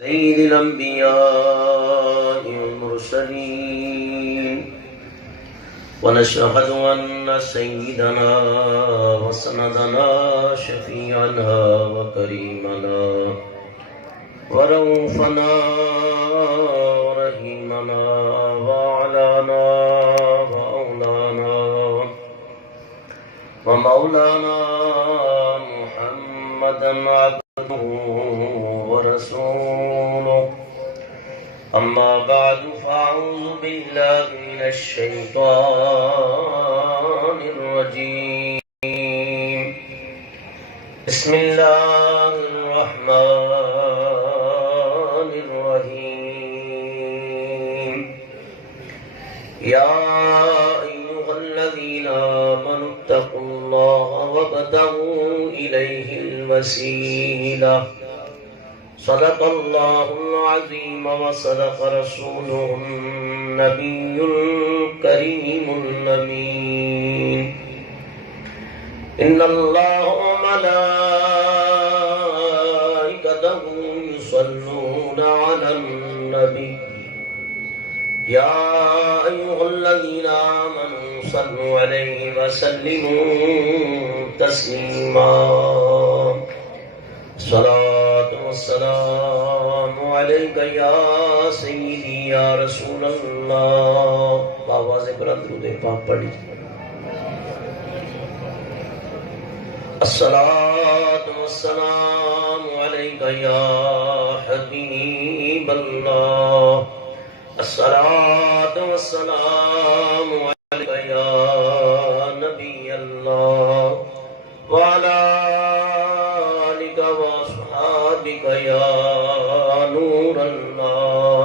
سيد الأنبياء والمرسلين ونشهد أن سيدنا وسندنا شفيعنا وكريمنا ورؤوفنا ورحيمنا وأعلانا وأولانا ومولانا محمدا عبده ورسوله أما بعد فأعوذ بالله من الشيطان الرجيم بسم الله الرحمن الرحيم يا أيها الذين آمنوا اتقوا الله وابتغوا إليه الوسيلة صدق الله العظيم وصدق رسوله النبي الكريم الأمين إن الله وملائكته يصلون على النبي يا أيها الذين آمنوا صلوا عليه وسلموا تسليما الصلاة والسلام عليك يا سيدي يا رسول الله آواز بلند درود پاک پڑھی الصلاة والسلام عليك يا حبيب الله الصلاة والسلام عليك يا نبي الله وعلى آلك وأصحابك يا نور الله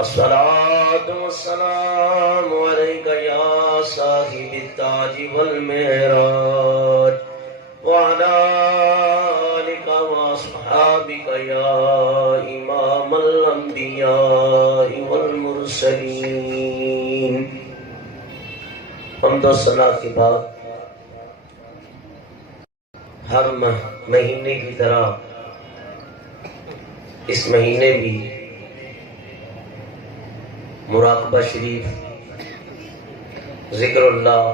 الصلاة والسلام عليك يا صاحب التاج والمعراج وعلى آلك وأصحابك يا إمام الأنبياء والمرسلين حمد و ثنا کے بعد ہر مہینے کی طرح اس مہینے بھی مراقبہ شریف ذکر اللہ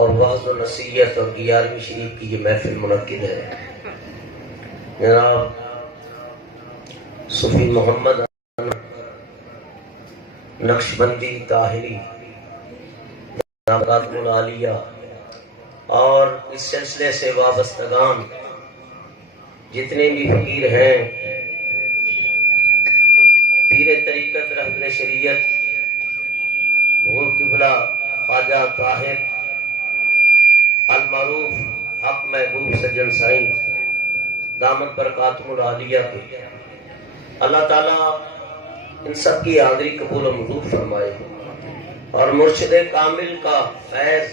اور وعظ و نصیحت اور 11ویں شریف کی یہ محفل منعقد ہے. جناب صوفی محمد نقشبندی طاہری خاتم العالیہ اور اس سلسلے سے وابستگان جتنے بھی فقیر ہیں، پیر طریقت رہبر شریعت حضور قبلہ خواجہ طاہر المعروف حق محبوب سجن سائیں دامت برکاتہم العالیہ کے اللہ تعالیٰ ان سب کی حاضری قبول و منظور فرمائے اور مرشد کامل کا فیض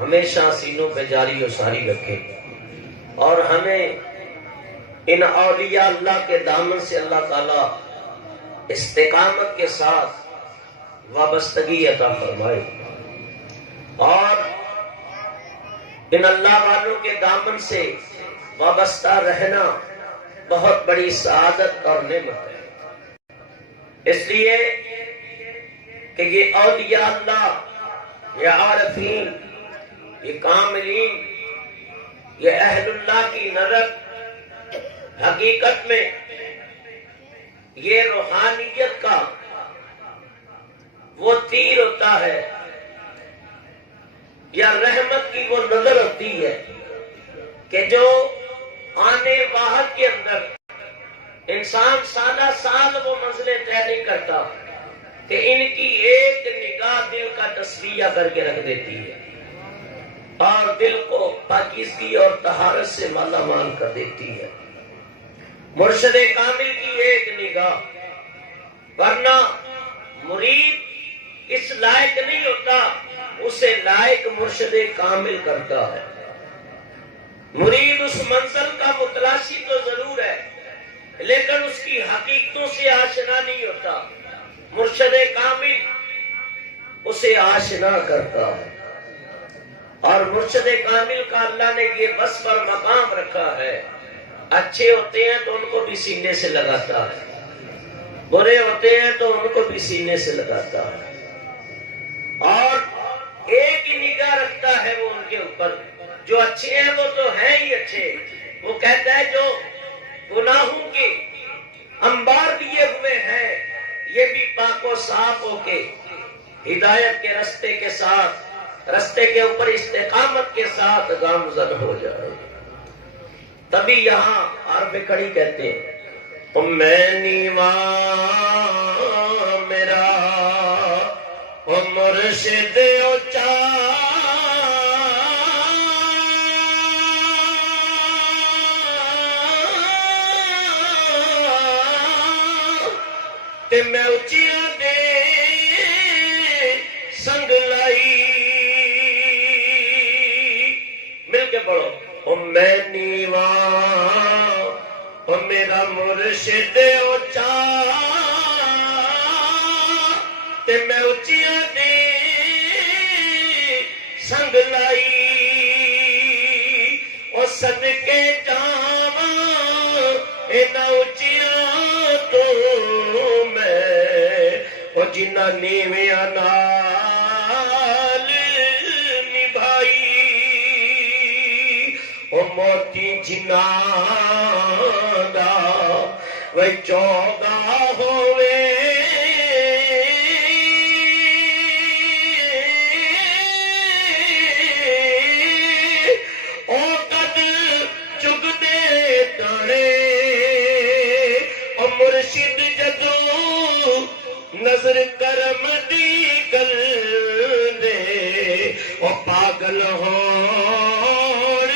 ہمیشہ سینوں پہ جاری و ساری رکھے اور ہمیں ان اولیاء اللہ کے دامن سے اللہ تعالیٰ استقامت کے ساتھ وابستگی عطا فرمائے اور ان اللہ والوں کے دامن سے وابستہ رہنا بہت بڑی سعادت اور نعمت ہے. اس لیے کہ یہ اولیاء اللہ، یہ عارفین، یہ کاملین، یہ اہل اللہ کی نظر حقیقت میں یہ روحانیت کا وہ تیر ہوتا ہے یا رحمت کی وہ نظر ہوتی ہے کہ جو آنے واحد کے اندر انسان سالہ سال وہ منزلیں طے نہیں کرتا کہ ان کی ایک نگاہ دل کا تصفیہ کر کے رکھ دیتی ہے اور دل کو پاکیزگی اور طہارت سے مالا مال کر دیتی ہے. مرشد کامل کی ایک نگاہ، ورنہ مرید اس لائق نہیں ہوتا، اسے لائق مرشد کامل کرتا ہے. مرید اس منزل کا متلاشی تو ضرور ہے لیکن اس کی حقیقتوں سے آشنا نہیں ہوتا. مرشد کامل اسے آشنا کرتا ہے اور مرشد کامل کا اللہ نے یہ وصف اور مقام رکھا ہے، اچھے ہوتے ہیں تو ان کو بھی سینے سے لگاتا ہے، برے ہوتے ہیں تو ان کو بھی سینے سے لگاتا ہے، اور ایک ہی نگاہ رکھتا ہے وہ ان کے اوپر، جو اچھے ہیں وہ تو ہیں ہی اچھے، وہ کہتا ہے جو گناہوں کے انبار دیے ہوئے ہیں یہ بھی پاک و صاف ہو کے ہدایت کے رستے کے ساتھ، رستے کے اوپر استقامت کے ساتھ گامزن ہو جائے۔ تبھی یہاں حرف کھڑی کہتے ہیں میں نیواں میرا او مرشد اونچا تے میں اچیاں دے سنگ لائی، مل کے پڑھو او میں نیواں او میرا مرشد اونچا تے میں اچیاں دے سنگ لائی، او صدقے جاواں انہاں اچیاں تو میں او جنہاں نیویاں نال نبھائی، او موتی جنہاں دا وے چوگا ہووے او قد چگ دے دانے، او مرشد جدوں نظر کرم دی کر دے او پاگل ہون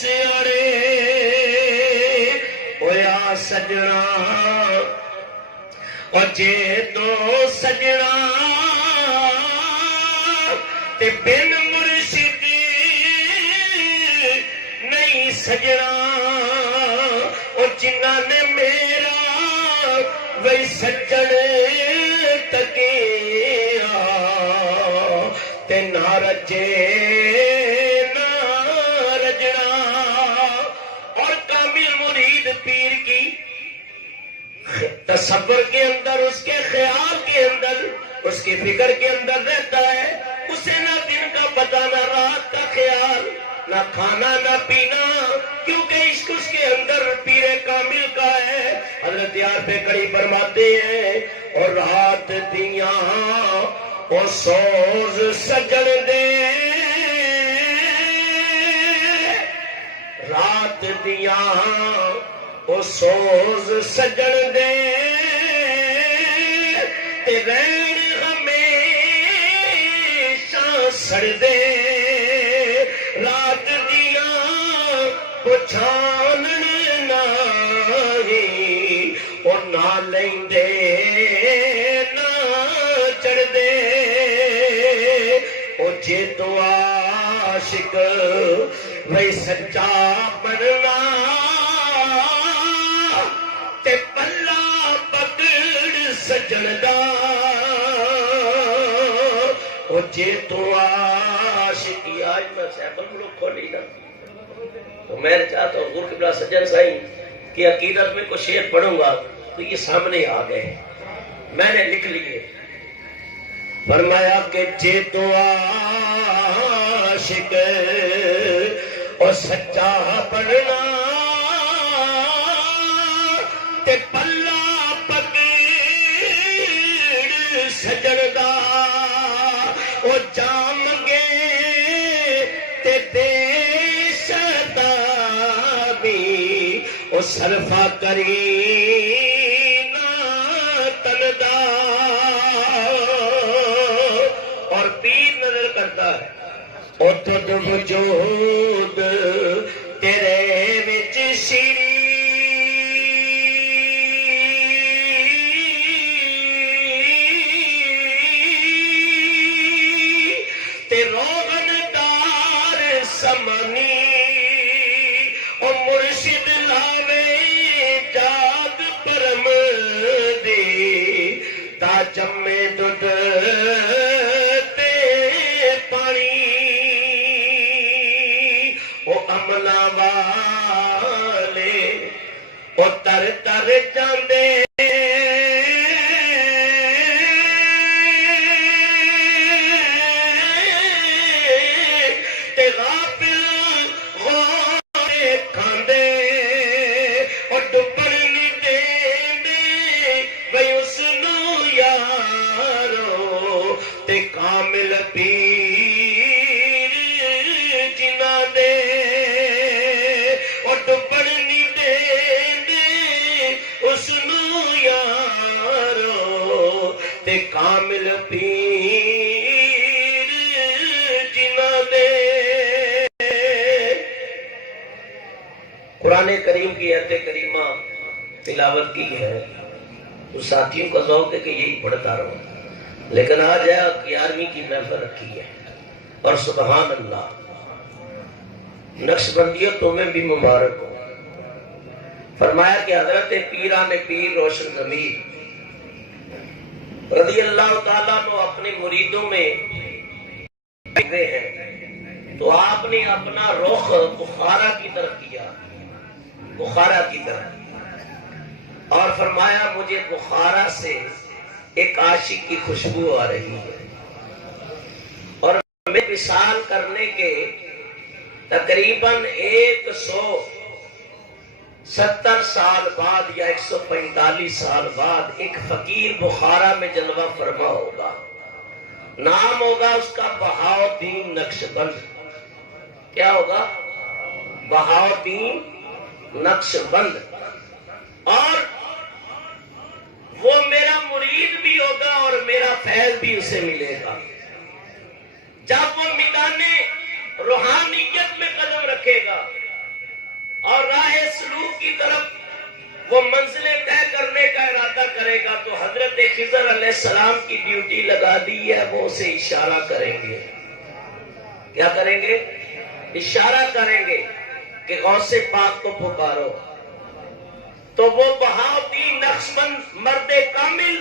سیاڑے، او یا سجنا او جے تو سجنا تے بن مرشد نہیں سجنا، او جنہاں نے میرا وہی سجن تکیا تے نہ رجے نہ رجنا، اور کامل مرید پیر کی تصور کے اندر، اس کے خیال کے اندر، اس کی فکر کے اندر رہتا ہے، اسے نہ دن کا پتہ نہ رات کا خیال، نہ کھانا نہ پینا، کیونکہ عشق اس کے اندر پیر کامل کا ہے۔ حضرت عارف کڑی فرماتے ہیں اور رات دیاں او سوز سجن دے، رات دیاں او سوز سجن دے تے رین ہمیشہ سڑ دے، رات دیاں او چھانن نہیں او نہ لیندے نہ چڑھ دے، او جے تو عاشق وہی سچا بننا تے پلا پکڑ سجن دا، او جے تو عاشقی آج میں صاحب لوگ کھولی نا تو میں چاہتا ہوں حضور قبلہ سجن سائیں کی عقیدت میں کچھ شعر پڑھوں گا تو یہ سامنے آ گئے، میں نے لکھ لیے۔ فرمایا کہ جے تو عاشق اور سچا بننا تے پلا پکڑ سجن دا، او جام گے تے دے او صرفہ کری نا تندا، اور پیر نظر کرتا ہے او تجھ وجود تیرے وچ شیری تے روغن دار سمنی، او مرشد لاوے جاگ پرم دی تا جمے دودھ تے پانی، او عملہ والے تر تر جاندے تے غافل غورے کھاندے اور ڈبن نہیں دیندے وے اس نو یارو تے کامل پیر جنہ دے اور ڈبن نہیں دیندے اس نو یارو تے کامل پیر جنہ دے۔ قرآن کریم کی آیت کریمہ تلاوت کی ہے تو ساتھیوں کا ذوق ہے کہ یہی پڑھتا رہو، لیکن آج ہے 11ویں کی محفل رکھی ہے اور سبحان اللہ نقشبندیوں تمہیں بھی مبارک ہو۔ فرمایا کہ حضرت پیران پیر روشن ضمیر رضی اللہ تعالیٰ نے اپنے مریدوں میں ہوئے ہیں تو آپ نے اپنا رخ بخارا کی طرف کیا، بخارا کی طرف، اور فرمایا مجھے بخارا سے ایک عاشق کی خوشبو آ رہی ہے، اور میں وصال کرنے کے تقریباً 170 سال بعد یا 145 سال بعد ایک فقیر بخارا میں جلوہ فرما ہوگا، نام ہوگا اس کا بہاؤالدین نقشبند۔ کیا ہوگا؟ بہاؤالدین نقشبند، اور وہ میرا مرید بھی ہوگا اور میرا فیض بھی اسے ملے گا۔ جب وہ میدان روحانیت میں قدم رکھے گا اور راہ سلوک کی طرف وہ منزلیں طے کرنے کا ارادہ کرے گا تو حضرت خضر علیہ السلام کی ڈیوٹی لگا دی ہے، وہ اسے اشارہ کریں گے۔ کیا کریں گے؟ اشارہ کریں گے کہ غوث پاک کو پکارو، تو وہ بہاؤالدین نقشبند مرد کامل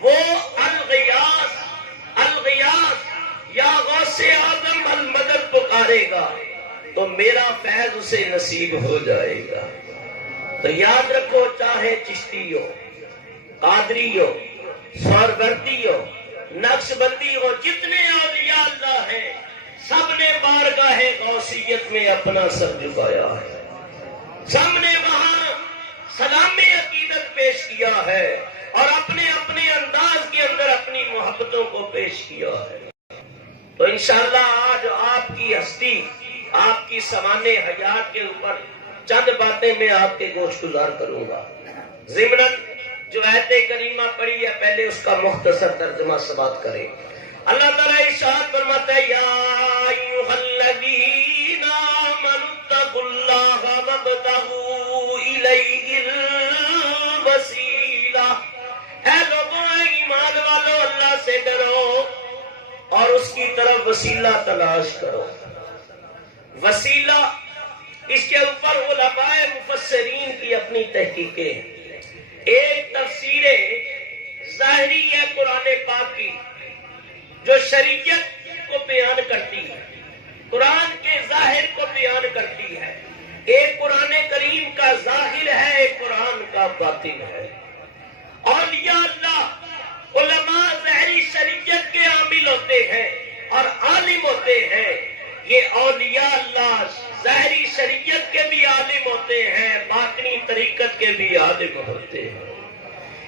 وہ الغیاث الغیاث یا غوث اعظم المدد پکارے گا تو میرا فیض اسے نصیب ہو جائے گا۔ تو یاد رکھو، چاہے چشتی ہو، قادری ہو، سہروردی ہو، نقشبندی ہو، جتنے اولیاء اللہ ہیں سب نے بارگاہ غوثیت میں اپنا سر جھکایا ہے، سب نے وہاں سلام عقیدت پیش کیا ہے اور اپنے اپنے انداز کے اندر اپنی محبتوں کو پیش کیا ہے۔ تو انشاءاللہ آج آپ کی ہستی، آپ کی سوانح حیات کے اوپر چند باتیں میں آپ کے گوش گزار کروں گا۔ ضمناً جو آیت کریمہ پڑھی ہے پہلے اس کا مختصر ترجمہ سماعت کریں۔ اللہ تعالیٰ ارشاد فرماتا ہے یا ایھا الذین آمنوا اتقوا اللہ وابتغوا الیہ الوسیلہ، اے لوگوں ایمان والو اللہ سے ڈرو اور اس کی طرف وسیلہ تلاش کرو۔ وسیلہ، اس کے اوپر علماء مفسرین کی اپنی تحقیقیں ہیں۔ ایک تفسیر ظاہری ہے قرآن پاک کی جو شریعت کو بیان کرتی ہے، قرآن کے ظاہر کو بیان کرتی ہے۔ ایک قرآن کریم کا ظاہر ہے، ایک قرآن کا باطن ہے۔ اولیاء اللہ علماء ظاہری شریعت کے عامل ہوتے ہیں اور عالم ہوتے ہیں، یہ اولیاء اللہ ظاہری شریعت کے بھی عالم ہوتے ہیں، باطنی طریقت کے بھی عالم ہوتے ہیں۔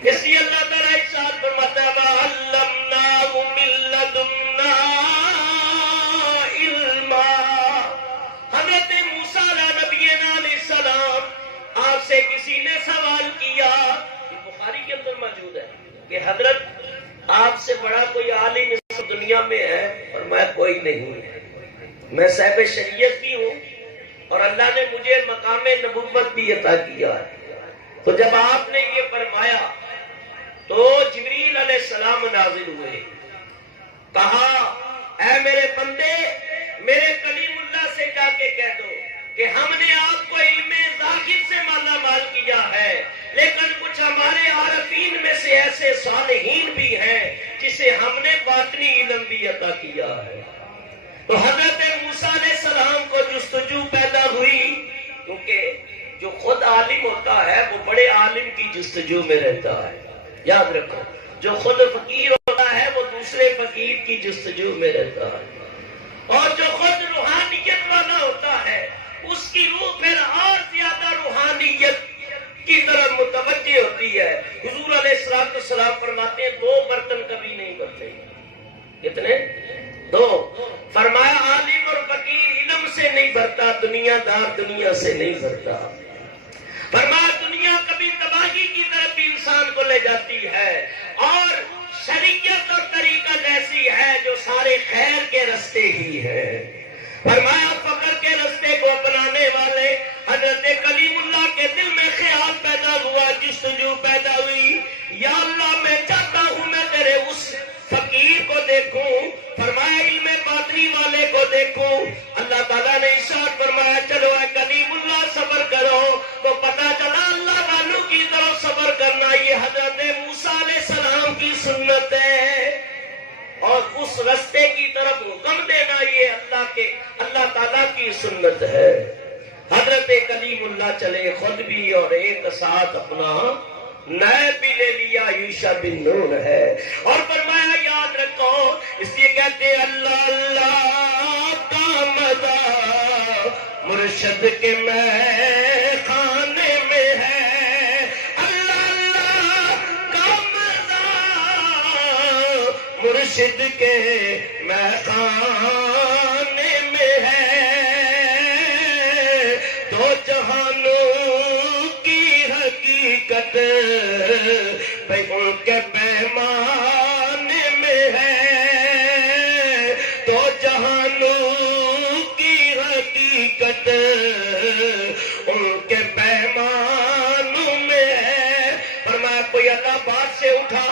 اس لیے اللہ تعالیٰ ارشاد فرماتا ہے وَعَلَّمْنَاهُ مِن لَّدُنَّا عِلْمًا۔ حضرت موسیٰ نبی علیہ السلام، آپ سے کسی نے سوال کیا، یہ بخاری کے اندر موجود ہے کہ حضرت آپ سے بڑا کوئی عالم اس دنیا میں ہے؟ اور میں کوئی نہیں، میں صاحب شریعت بھی ہوں اور اللہ نے مجھے مقام نبوت بھی عطا کیا ہے۔ تو جب آپ نے یہ فرمایا تو جبریل علیہ السلام نازل ہوئے، کہا اے میرے بندے، میرے کلیم اللہ سے جا کے کہہ دو کہ ہم نے آپ کو علم ظاہر سے مالا مال کیا ہے، لیکن کچھ ہمارے عارفین میں سے ایسے صالحین بھی ہیں جسے ہم نے باطنی علم بھی عطا کیا ہے۔ تو حضرت موسیٰ علیہ السلام کو جستجو پیدا ہوئی، کیونکہ جو خود عالم ہوتا ہے وہ بڑے عالم کی جستجو میں رہتا ہے. یاد رکھو، جو خود فقیر ہوتا ہے وہ دوسرے فقیر کی جستجو میں رہتا ہے، اور جو خود روحانیت والا ہوتا ہے اس کی روح پھر اور زیادہ روحانیت کی طرف متوجہ ہوتی ہے. حضور علیہ السلام فرماتے ہیں 2 برتن کبھی نہیں بھرتے. کتنے؟ 2. فرمایا عالم اور فقیر علم سے نہیں بھرتا، دنیا دار دنیا سے نہیں بھرتا. فرمایا دنیا کبھی تباہی کی طرف بھی انسان کو لے جاتی ہے، اور شریعت اور طریقت ایسی ہے جو سارے خیر کے رستے ہی ہے. فرمایا فقر کے رستے کو اپنانے والے حضرت کلیم اللہ کے دل میں خیال پیدا ہوا، جستجو پیدا ہوئی، یا اللہ میں چاہتا ہوں میں تیرے اس فقیر کو دیکھوں. فرمایا علم باطنی والے کو دیکھوں. اللہ تعالیٰ نے ارشاد فرمایا چلو اے کلیم اللہ صبر کرو. تو پتا چلا اللہ والوں کی طرف صبر کرنا یہ حضرت موسیٰ علیہ السلام کی سنت ہے، اور اس رستے کی طرف حکم دینا یہ اللہ تعالیٰ کی سنت ہے. حضرت کلیم اللہ چلے خود بھی، اور ایک ساتھ اپنا نائب بھی لے لیا، یوشع بن نون ہے. اور فرمایا یاد رکھو، اس لیے کہتے ہیں اللہ اللہ کا مزہ مرشد کے میں خانے میں ہے. اللہ اللہ کا مزہ مرشد کے میں خانے میں ہے. دو جہانوں کی حقیقت بھائی ان کے پیمانے میں ہے. دو جہانوں کی حقیقت ان کے پیمانوں میں ہے. فرمایا کوئی اللہ بات سے اٹھا،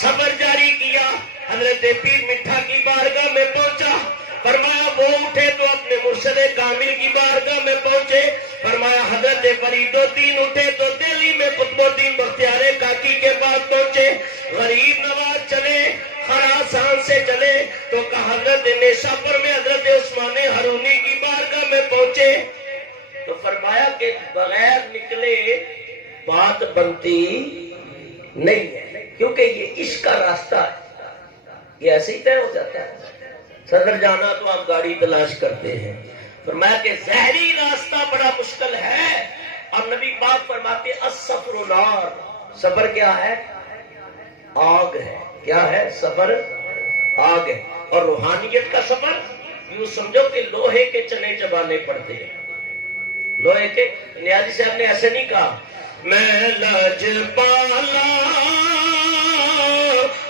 صبر جاری کیا، حضرت پیر مٹھا کی بارگاہ میں پہنچا. فرمایا وہ اٹھے تو اپنے مرشد کامل کی بارگاہ میں پہنچے. فرمایا حضرت فرید الدین اٹھے تو دہلی میں قطب الدین بختیار کاکی کے پاس پہنچے. غریب نواز چلے خراسان سے چلے تو حضرت نیشاپور میں حضرت عثمان ہرونی کی بارگاہ میں پہنچے. تو فرمایا کہ بغیر نکلے بات بنتی نہیں ہے، کیونکہ یہ عشق کا راستہ ہے، یہ ایسے ہی طے ہو جاتا ہے. صدر جانا تو آپ گاڑی تلاش کرتے ہیں. فرمایا کہ ظاہری راستہ بڑا مشکل ہے، اور نبی پاک فرماتے الصبر نار، صبر کیا ہے؟ آگ ہے. کیا ہے؟ صبر آگ ہے. اور روحانیت کا صبر یوں سمجھو کہ لوہے کے چنے چبانے پڑتے ہیں. لوہے کے، نیازی صاحب نے ایسے نہیں کہا میں لاج پالا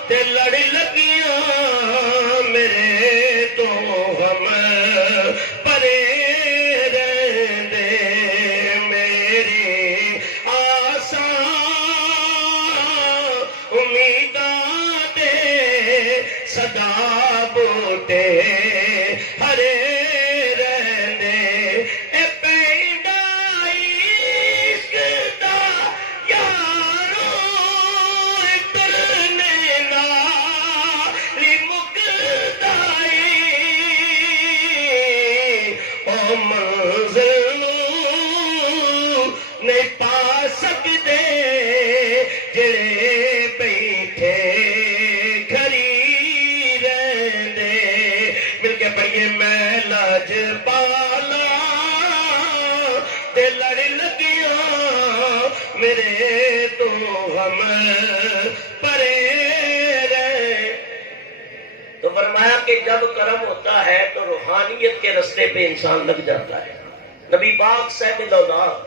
تے لڑ لگیاں میرے تو ہم پرے رہندے میری آساں امیداں دے صدا بوٹے ہرے رہندے. اے پینڈا عشق دا یارو ترنے نالی مکدائی او منزل نہیں پا سکدے جڑے بیٹھے گھری رہندے. مل کے پڑھیے میں لاج پالا تے لڑ لگیاں میرے تو ہم پرے رہے. تو فرمایا کہ جب کرم ہوتا ہے تو روحانیت کے رستے پہ انسان لگ جاتا ہے. نبی پاک صاحب اللہ،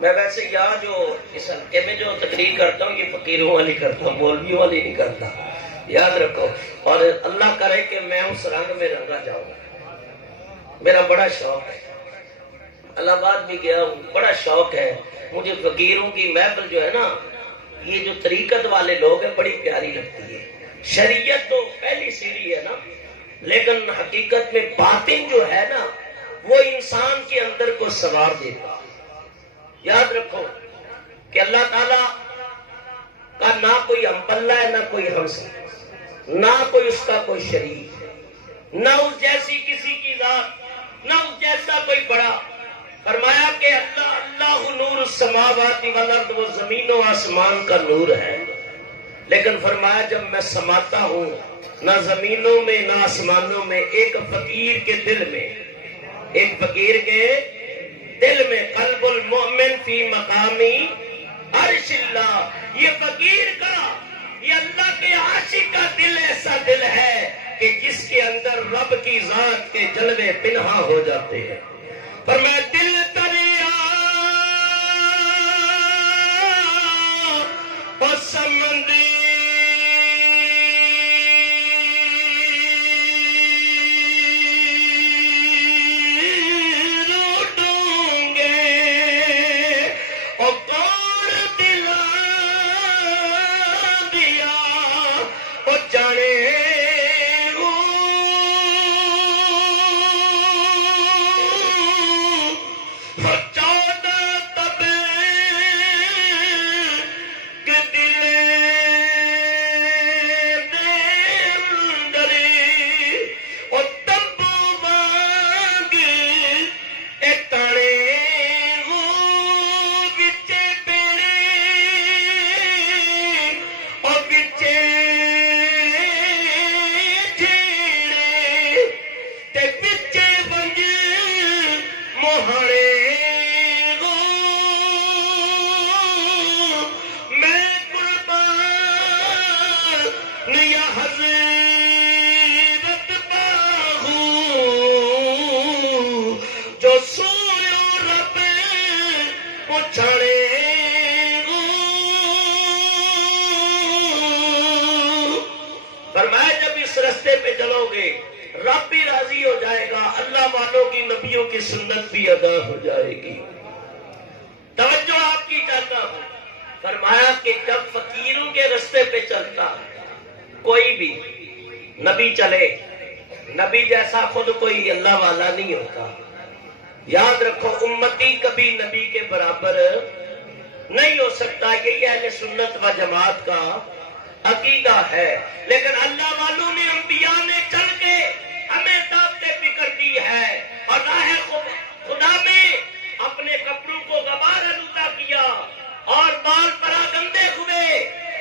میں ویسے یہاں جو اس حلقے میں جو تقریر کرتا ہوں یہ فقیروں والی کرتا ہوں، مولویوں والی نہیں کرتا، یاد رکھو. اور اللہ کرے کہ میں اس رنگ میں رنگا جاؤں. میرا بڑا شوق ہے، الہ آباد بھی گیا ہوں، بڑا شوق ہے مجھے. فقیروں کی محفل جو ہے نا، یہ جو طریقت والے لوگ ہیں بڑی پیاری لگتی ہے. شریعت تو پہلی سیڑھی ہے نا، لیکن حقیقت میں باطن جو ہے نا وہ انسان کے اندر کو سوار دیتا. یاد رکھو کہ اللہ تعالیٰ کا نہ کوئی ہم پلہ ہے، نہ کوئی ہمسر، نہ کوئی اس کا کوئی شریک، نہ اس جیسی کسی کی ذات، نہ اس جیسا کوئی بڑا. فرمایا کہ اللہ نور السماوات والارض، وہ زمین و آسمان کا نور ہے. لیکن فرمایا جب میں سماتا ہوں نہ زمینوں میں نہ آسمانوں میں، ایک فقیر کے دل میں، ایک فقیر کے دل میں، قلب المؤمن فی مقامی عرش اللہ، یہ فقیر کا، یہ اللہ کے عاشق کا دل ایسا دل ہے کہ جس کے اندر رب کی ذات کے جلوے پنہاں ہو جاتے ہیں. پر میں دل دریا اور سمندر رب بھی راضی ہو جائے گا، اللہ والوں کی نبیوں کی سنت بھی ادا ہو جائے گی. توجہ آپ کی چاہتا ہوں. فرمایا کہ جب فقیروں کے رستے پہ چلتا کوئی بھی نبی چلے، نبی جیسا خود کوئی اللہ والا نہیں ہوتا. یاد رکھو امتی کبھی نبی کے برابر نہیں ہو سکتا. یہی اہل سنت و جماعت کا عقیدہ ہے. لیکن اللہ والوں نے، انبیاء نے چل کے ہمیں دعوتیں فکر دی ہے، اور راہ خدا میں اپنے کپڑوں کو غبار آلودہ کیا اور بال پراگندے ہوئے.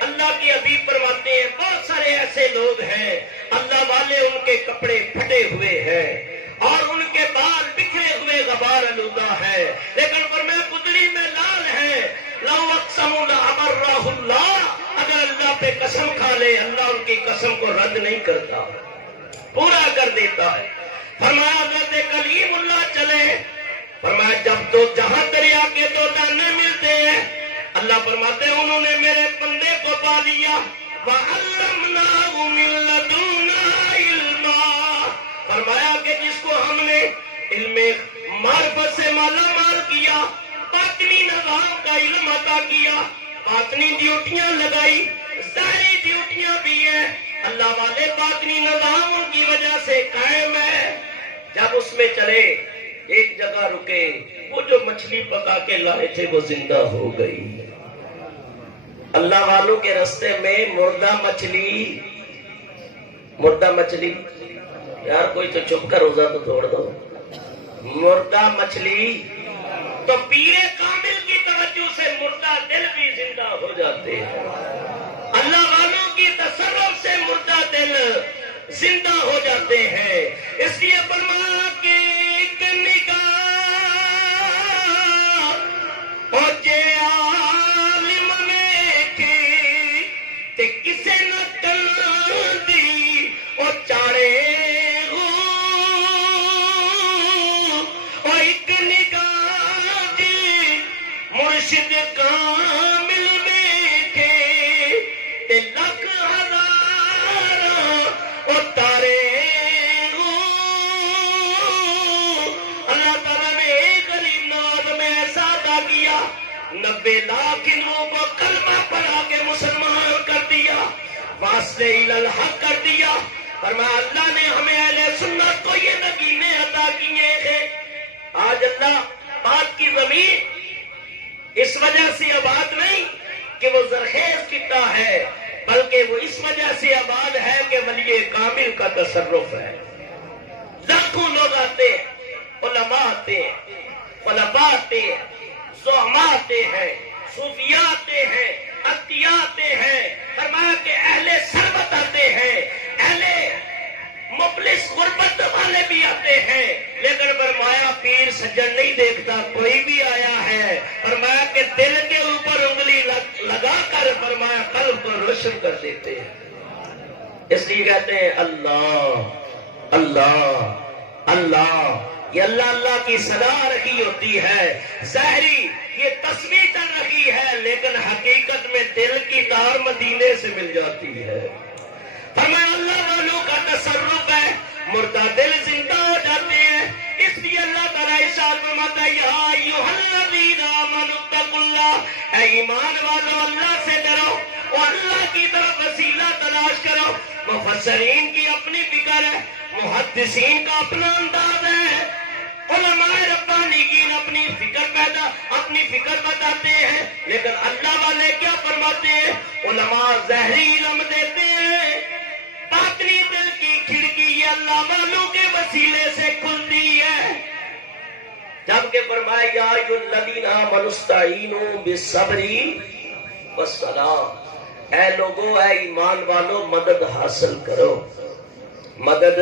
اللہ کے حبیب فرماتے ہیں بہت سارے ایسے لوگ ہیں اللہ والے، ان کے کپڑے پھٹے ہوئے ہیں اور ان کے بال بکھرے ہوئے غبار آلودہ ہے، لیکن فرمایا پتلی میں لال ہے. لو اقسم لابرہ اللہ، اگر اللہ پہ قسم کھا لے اللہ ان کی قسم کو رد نہیں کرتا، پورا کر دیتا ہے. فرمایا حضرت کلیم اللہ چلے، فرمایا جب تو جہاں دریا کے دو دانے ملتے ہیں، اللہ فرماتے ہیں انہوں نے میرے بندے کو پا لیا. وَعَلَّمْنَاهُ مِن لَّدُنَّا عِلْمًا، فرمایا کہ جس کو ہم نے علم معرفت سے مالا مال کیا، باطنی نظام کا علم عطا کیا، باطنی ڈیوٹیاں لگائی، ظاہری ڈیوٹیاں بھی ہیں. اللہ والے باطنی نظام ان کی وجہ سے قائم ہے. جب اس میں چلے ایک جگہ رکے، وہ جو مچھلی پکا کے لائے تھے وہ زندہ ہو گئی. اللہ والوں کے رستے میں مردہ مچھلی، یار کوئی تو چپ کر روزہ تو توڑ دو. مردہ مچھلی تو پیر کامل کی توجہ سے مردہ دل بھی زندہ ہو جاتے ہیں. اللہ والوں کی تصرف سے مردہ دل زندہ ہو جاتے ہیں. اس لیے فرمایا کہ ایک نگاہ پہنچے عالم نے کی تے کسے نہ کل دی او چاڑے ہو، او ایک نگاہ دی مرشد کامل بیٹھے تے لکھ ہزار او تارے ہو. اللہ تعالیٰ نے ایک غریب نواز میں ایسا عطا کیا، 90 لاکھ لوگوں کو کلمہ پڑھا کے مسلمان کر دیا، واسطے الحق کر دیا. فرمایا اللہ نے ہمیں اہل سنت کو یہ نگینے عطا کیے ہیں. آج اللہ بات کی زمین اس وجہ سے آباد نہیں کہ وہ زرخیز کتا ہے، بلکہ وہ اس وجہ سے آباد ہے کہ ولی کامل کا تصرف ہے. لاکھوں لوگ آتے ہیں، علماء آتے ہیں، خلفاء آتے ہیں، زعماء آتے ہیں، صوفیاء آتے ہیں، اتقیاء آتے ہیں، فرمایا کہ اہل ثروت آتے ہیں، اہل مفلس غربت والے بھی آتے ہیں، لیکن فرمایا پیر سجن نہیں دیکھتا، کوئی بھی آیا ہے فرمایا کہ دل کے اوپر انگلی لگا کر فرمایا قلب کو روشن کر دیتے ہیں۔ اس لیے کہتے ہیں اللہ اللہ اللہ، یہ اللہ اللہ کی صدا رکھی ہوتی ہے، ظاہری یہ تصویر چل رہی ہے، لیکن حقیقت میں دل کی تار مدینے سے مل جاتی ہے۔ فرمایا اللہ والوں کا تصرف ہے، مردہ دل زندہ ہو جاتے ہیں۔ اس لیے اللہ تعالیٰ ارشاد فرماتا ہے یا ایھا الذین آمنوا اتقوا اللہ، اے ایمان والو اللہ سے ڈرو اور اللہ کی طرف وسیلہ تلاش کرو۔ مفسرین کی اپنی فکر ہے، محدثین کا اپنا انداز ہے، علماء ربانیین اپنی فکر بتاتے ہیں، لیکن اللہ والے کیا فرماتے ہیں؟ علماء ظاہری علم دیتے ہیں، باطنی دل کی کھڑکی یہ اللہ والوں کے وسیلے سے کھلتی ہے۔ جبکہ فرمایا یا ایھا الذین آمنوا استعینوا بالصبر والصلاۃ، اے لوگوں اے ایمان والو مدد حاصل کرو، مدد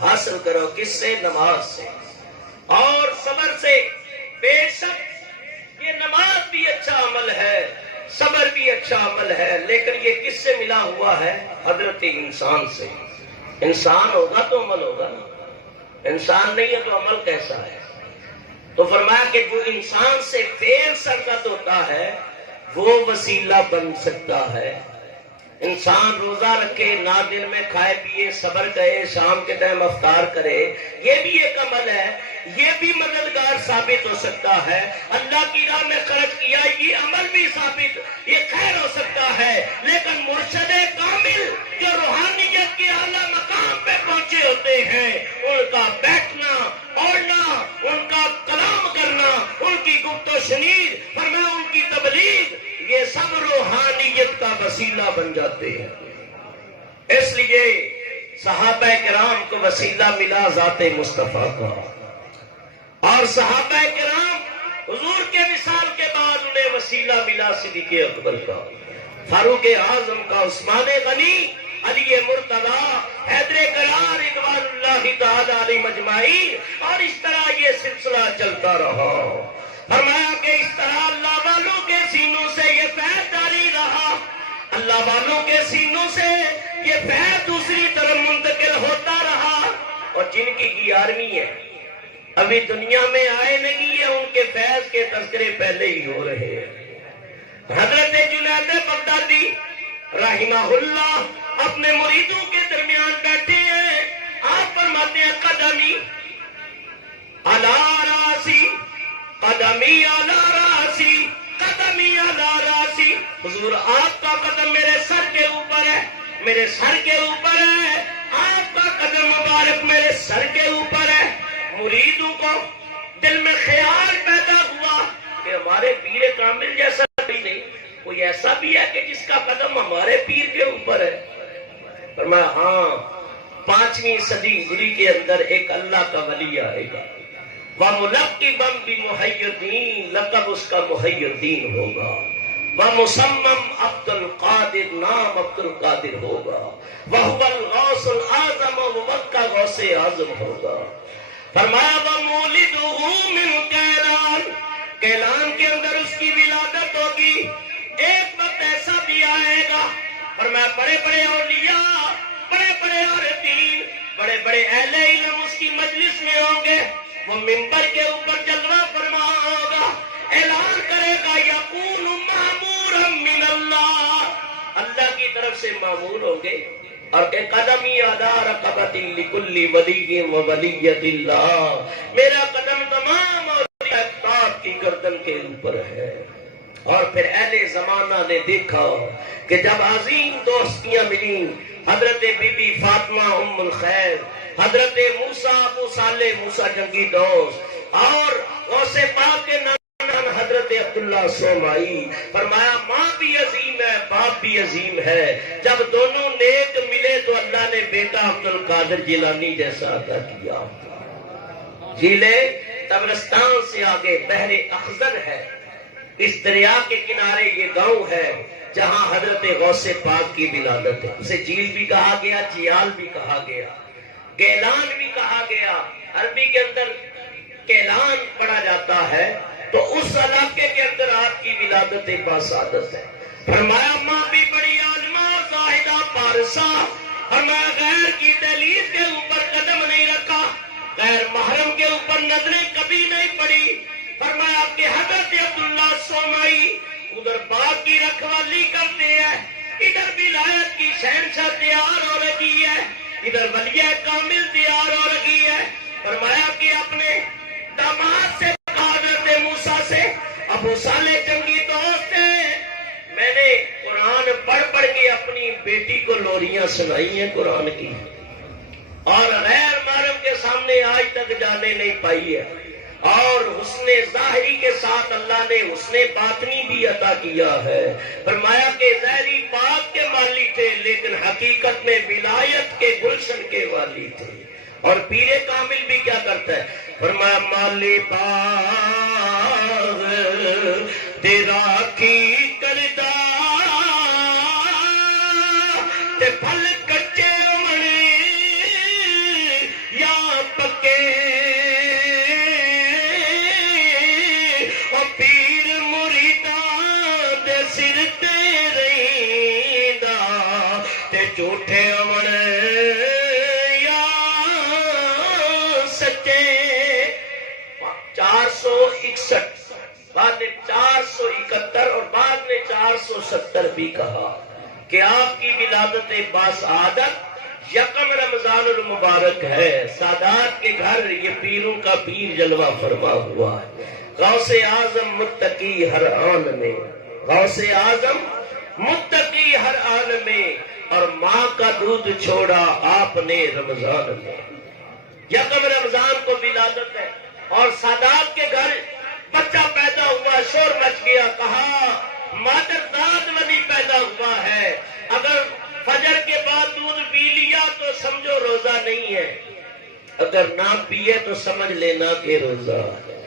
حاصل کرو، کس سے؟ نماز سے اور صبر سے۔ بے شک یہ نماز بھی اچھا عمل ہے، صبر بھی اچھا عمل ہے، لیکن یہ کس سے ملا ہوا ہے؟ حضرت انسان سے۔ انسان ہوگا تو عمل ہوگا نا، انسان نہیں ہے تو عمل کیسا ہے؟ تو فرمایا کہ جو انسان سے فعل سرزد ہوتا ہے وہ وسیلہ بن سکتا ہے۔ انسان روزہ رکھے، نہ دن میں کھائے پیے، صبر کرے، شام کے ٹائم افطار کرے، یہ بھی ایک عمل ہے، یہ بھی مددگار ثابت ہو سکتا ہے۔ اللہ کی راہ میں خرچ کیا، یہ عمل بھی ثابت، یہ خیر ہو سکتا ہے۔ لیکن مرشد کامل جو روحانیت کے اعلیٰ مقام پہ پہنچے ہوتے ہیں، ان کا بیٹھنا اوڑھنا، ان کا کلام کرنا، ان کی گفت و شنید، فرمایا ان کی تبلیغ، یہ سب روحانیت کا وسیلہ بن جاتے ہیں۔ اس لیے صحابہ کرام کو وسیلہ ملا ذات مصطفیٰ کا، اور صحابہ کرام حضور کے وصال کے بعد انہیں وسیلہ ملا صدیق اکبر کا، فاروق اعظم کا، عثمان غنی، علی مرتضی، حیدر کرار، رضوان اللہ تعالی علیہ مجمعین، اور اس طرح یہ سلسلہ چلتا رہا۔ فرمایا کہ اس طرح اللہ والوں کے سینوں سے یہ فیض جاری رہا، اللہ والوں کے سینوں سے یہ فیض دوسری طرف منتقل ہوتا رہا، اور جن کی 11ویں ہے ابھی دنیا میں آئے نہیں ہے، ان کے فیض کے تذکرے پہلے ہی ہو رہے ہیں۔ حضرت جنید بغدادی رحمہ اللہ اپنے مریدوں کے درمیان بیٹھے ہیں، آپ فرماتے ہیں قدمی علی راسی، قدمی علی راسی، قدمی علی راسی، حضور آپ کا قدم میرے سر کے اوپر ہے، میرے سر کے اوپر ہے، آپ کا قدم مبارک میرے سر کے اوپر ہے۔ مریدوں کو دل میں خیال پیدا ہوا کہ ہمارے پیر کامل جیسا بھی نہیں، کوئی ایسا بھی ہے کہ جس کا قدم ہمارے پیر کے اوپر ہے؟ فرمایا ہاں، 5ویں صدی ہجری کے اندر ایک اللہ کا ولی آئے گا، وَمُلَقِّبًا بِمُحِيِّ الدِّينِ، لقب اس کا محی الدین ہوگا، وَمُسَمَّمْ عبد القادر، نام عبد القادر ہوگا، وَهُوَ الْغَوْثُ الْأَعْظَمُ، وہ کا غوث اعظم ہوگا۔ فرمایا وَمُولِدُهُ مِنْ کیلان، کیلان کے اندر اس کی ولادت ہوگی۔ ایک وقت ایسا بھی آئے گا، فرمایا بڑے بڑے اولیاء، بڑے بڑے عارفین، بڑے بڑے اہل علم اس کی مجلس میں ہوں گے، وہ ممبر کے اوپر جلوہ فرما ہوگا، اعلان کرے گا یقول مامورا من اللہ، اللہ کی طرف سے مامور ہوں گے، اور کہ قدمی علی رقبۃ لکل ولی و ولیۃ اللہ، میرا قدم تمام اولیاء اقطاب کی گردن کے اوپر ہے۔ اور پھر اہل زمانہ نے دیکھا کہ جب عظیم دوستیاں ملیں، حضرت بی بی فاطمہ ام الخیر، حضرت موسیٰ ابو صالح موسیٰ جنگی دوست، اور غوث پاک کے نام حضرت عبداللہ سومائی، فرمایا ماں بھی عظیم ہے، باپ بھی عظیم ہے، جب دونوں نیک ملے تو اللہ نے بیٹا عبد القادر جیلانی جیسا عطا کیا۔ جیلے تبرستان سے آگے بحر اخضر ہے، اس دریا کے کنارے یہ گاؤں ہے جہاں حضرت غوث پاک کی ولادت ہے۔ اسے جھیل بھی کہا گیا، جیال بھی کہا گیا، گیلان بھی کہا گیا، عربی کے اندر کیلان پڑھا جاتا ہے۔ تو اس علاقے کے اندر آپ کی ولادت باسعادت ہے۔ فرمایا ماں بھی بڑی عالمہ زاہدہ پارسا، فرمایا غیر کی دہلیز کے اوپر قدم نہیں رکھا، غیر محرم کے اوپر نظریں کبھی نہیں پڑی۔ فرمایا کہ حضرت عبداللہ سومائی ادھر باغ کی رکھوالی کرتے ہیں، ادھر ولایت کی شہنشاہ تیار ہو رہی ہے، ادھر ولی کامل تیار ہو رہی ہے۔ فرمایا کہ اپنے داماد سے حضرت موسیٰ سے، ابو صالح جنگی دوست ہیں، میں نے قرآن پڑھ پڑھ کے اپنی بیٹی کو لوریاں سنائی ہیں قرآن کی، اور غیر محرم کے سامنے آج تک جانے نہیں پائی ہے۔ اور حسن ظاہری کے ساتھ اللہ نے حسن باطنی بھی عطا کیا ہے۔ فرمایا کہ ظاہری بات کے مالی تھے لیکن حقیقت میں ولایت کے گلشن کے والی تھے۔ اور پیر کامل بھی کیا کرتا ہے؟ فرمایا مالی باغ تیرا کی کردہ تے پھل کچے رمنے یا پکے، اور پیر مریداں دے سر تے رہیندا تے جھوٹے امن یا سچے۔ 461 بعد نے 471 اور بعد نے 470 بھی کہا کہ آپ کی ولادت باسعادت یکم رمضان المبارک ہے۔ سادات کے گھر یہ پیروں کا پیر جلوہ فرما ہوا ہے۔ غوث اعظم متقی ہر آن میں، غوث اعظم متقی ہر آن میں، اور ماں کا دودھ چھوڑا آپ نے رمضان میں۔ یکم رمضان کو ولادت ہے اور سادات کے گھر بچہ پیدا ہوا، شور مچ گیا، کہا مادر داد ولی پیدا ہوا ہے، اگر فجر کے بعد دودھ پی لیا تو سمجھو روزہ نہیں ہے، اگر نہ پیے تو سمجھ لینا کہ روزہ ہے۔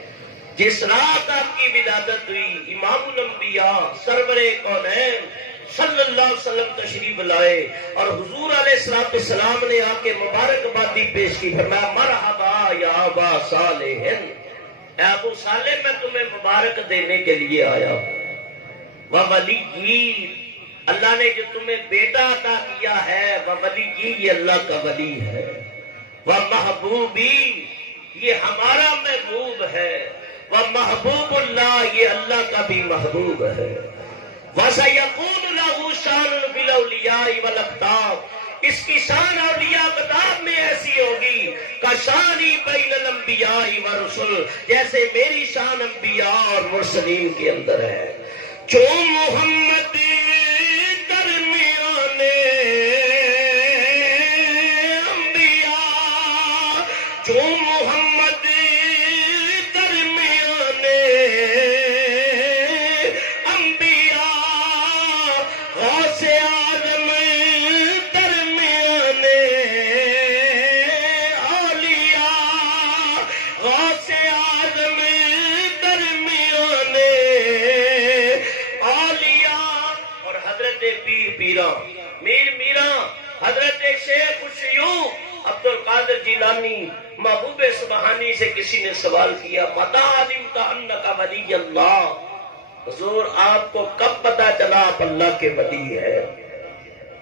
جس رات آپ کی ولادت ہوئی امام الانبیاء سرور کونین صلی اللہ علیہ وسلم تشریف لائے اور حضور علیہ السلام نے آ کے مبارکبادی پیش کی۔ فرمایا مرحبا یا ابا صالح، اے ابو صالح میں تمہیں مبارک دینے کے لیے آیا ہوں۔ وَوَلِيِّ، اللہ نے جو تمہیں بیٹا عطا کیا ہے، وَوَلِيِّ یہ اللہ کا ولی ہے، وَمَحْبُوبِي یہ ہمارا محبوب ہے، وَمَحْبُوبُ اللَّهِ یہ اللہ کا بھی محبوب ہے۔ وَسَيَكُونُ لَهُ شَانٌ فِي الْأَوْلِيَاءِ وَالْأَقْطَابِ، اس کی شان اولیاء کتاب میں ایسی ہوگی کشانی بین الانبیاء والرسل، جیسے میری شان انبیاء اور مرسلین کے اندر ہے۔ جو محمد درمیان انبیاء، جو محمد درمیان انبیاء، غوث اعظم درمیان اولیاء، غوث اعظم درمیان اولیاء، اور حضرت پیر پیران میر میران حضرت شیخ الشیوخ عبد القادر جیلانی محبوب سبحانی سے کسی نے سوال کیا متى علمت انک ولی اللہ، حضور آپ کو کب پتا چلا آپ اللہ کے ولی ہے؟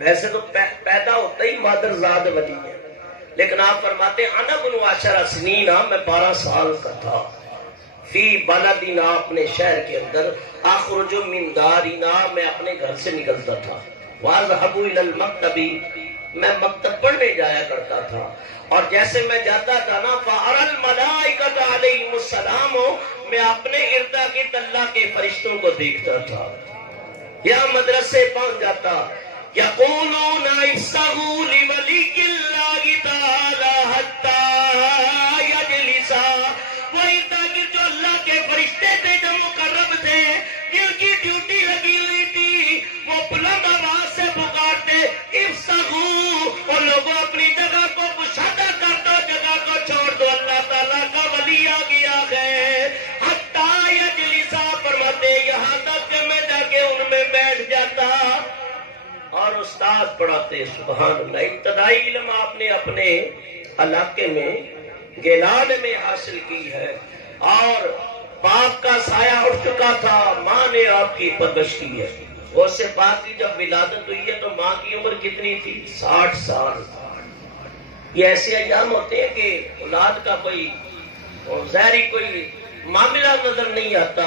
ویسے تو پیدا ہوتا ہی مادر زاد ولی ہے، لیکن آپ فرماتے ہیں انا بن 10 سنین، میں 12 سال کا تھا، فی بلدنا اپنے شہر کے اندر، اخرج من دارنا میں اپنے گھر سے نکلتا تھا، واذهب الى المکتب میں مکتب پڑھنے جایا کرتا تھا، اور جیسے میں جاتا تھا نا فَأَرَى الْمَلَائِكَةَ عَلَيْهِمُ السَّلَامُ میں اپنے ارد گرد اللہ کے فرشتوں کو دیکھتا تھا، یا مدرسے پہنچ جاتا یقولون افسحوا لِوَلِيِّ اللَّهِ تَعَالَى حَتَّى يَجْلِسَ، وہ ارد گرد جو اللہ کے فرشتے تھے جو مقرب تھے جن کی ڈیوٹی لگی ہوئی تھی، وہ بلند آواز سے پکارتے افسحوا، اور لوگوں اپنی جگہ کو کشادہ کر دو، جگہ کو چھوڑ دو، اللہ تعالیٰ کا ولی آ گیا ہے۔ استاد پڑھاتے. سبحان اللہ. ابتدائی علم آپ نے اپنے علاقے میں گیلان میں حاصل کی ہے اور باپ کا سایہ اٹھ چکا تھا, ماں نے آپ کی پرورش کی ہے. اس سے بات کی جب ولادت ہوئی ہے تو ماں کی عمر کتنی تھی؟ 60 سال. یہ ایسے ایام ہوتے ہیں کہ اولاد کا کوئی ظاہری کوئی معاملہ نظر نہیں آتا,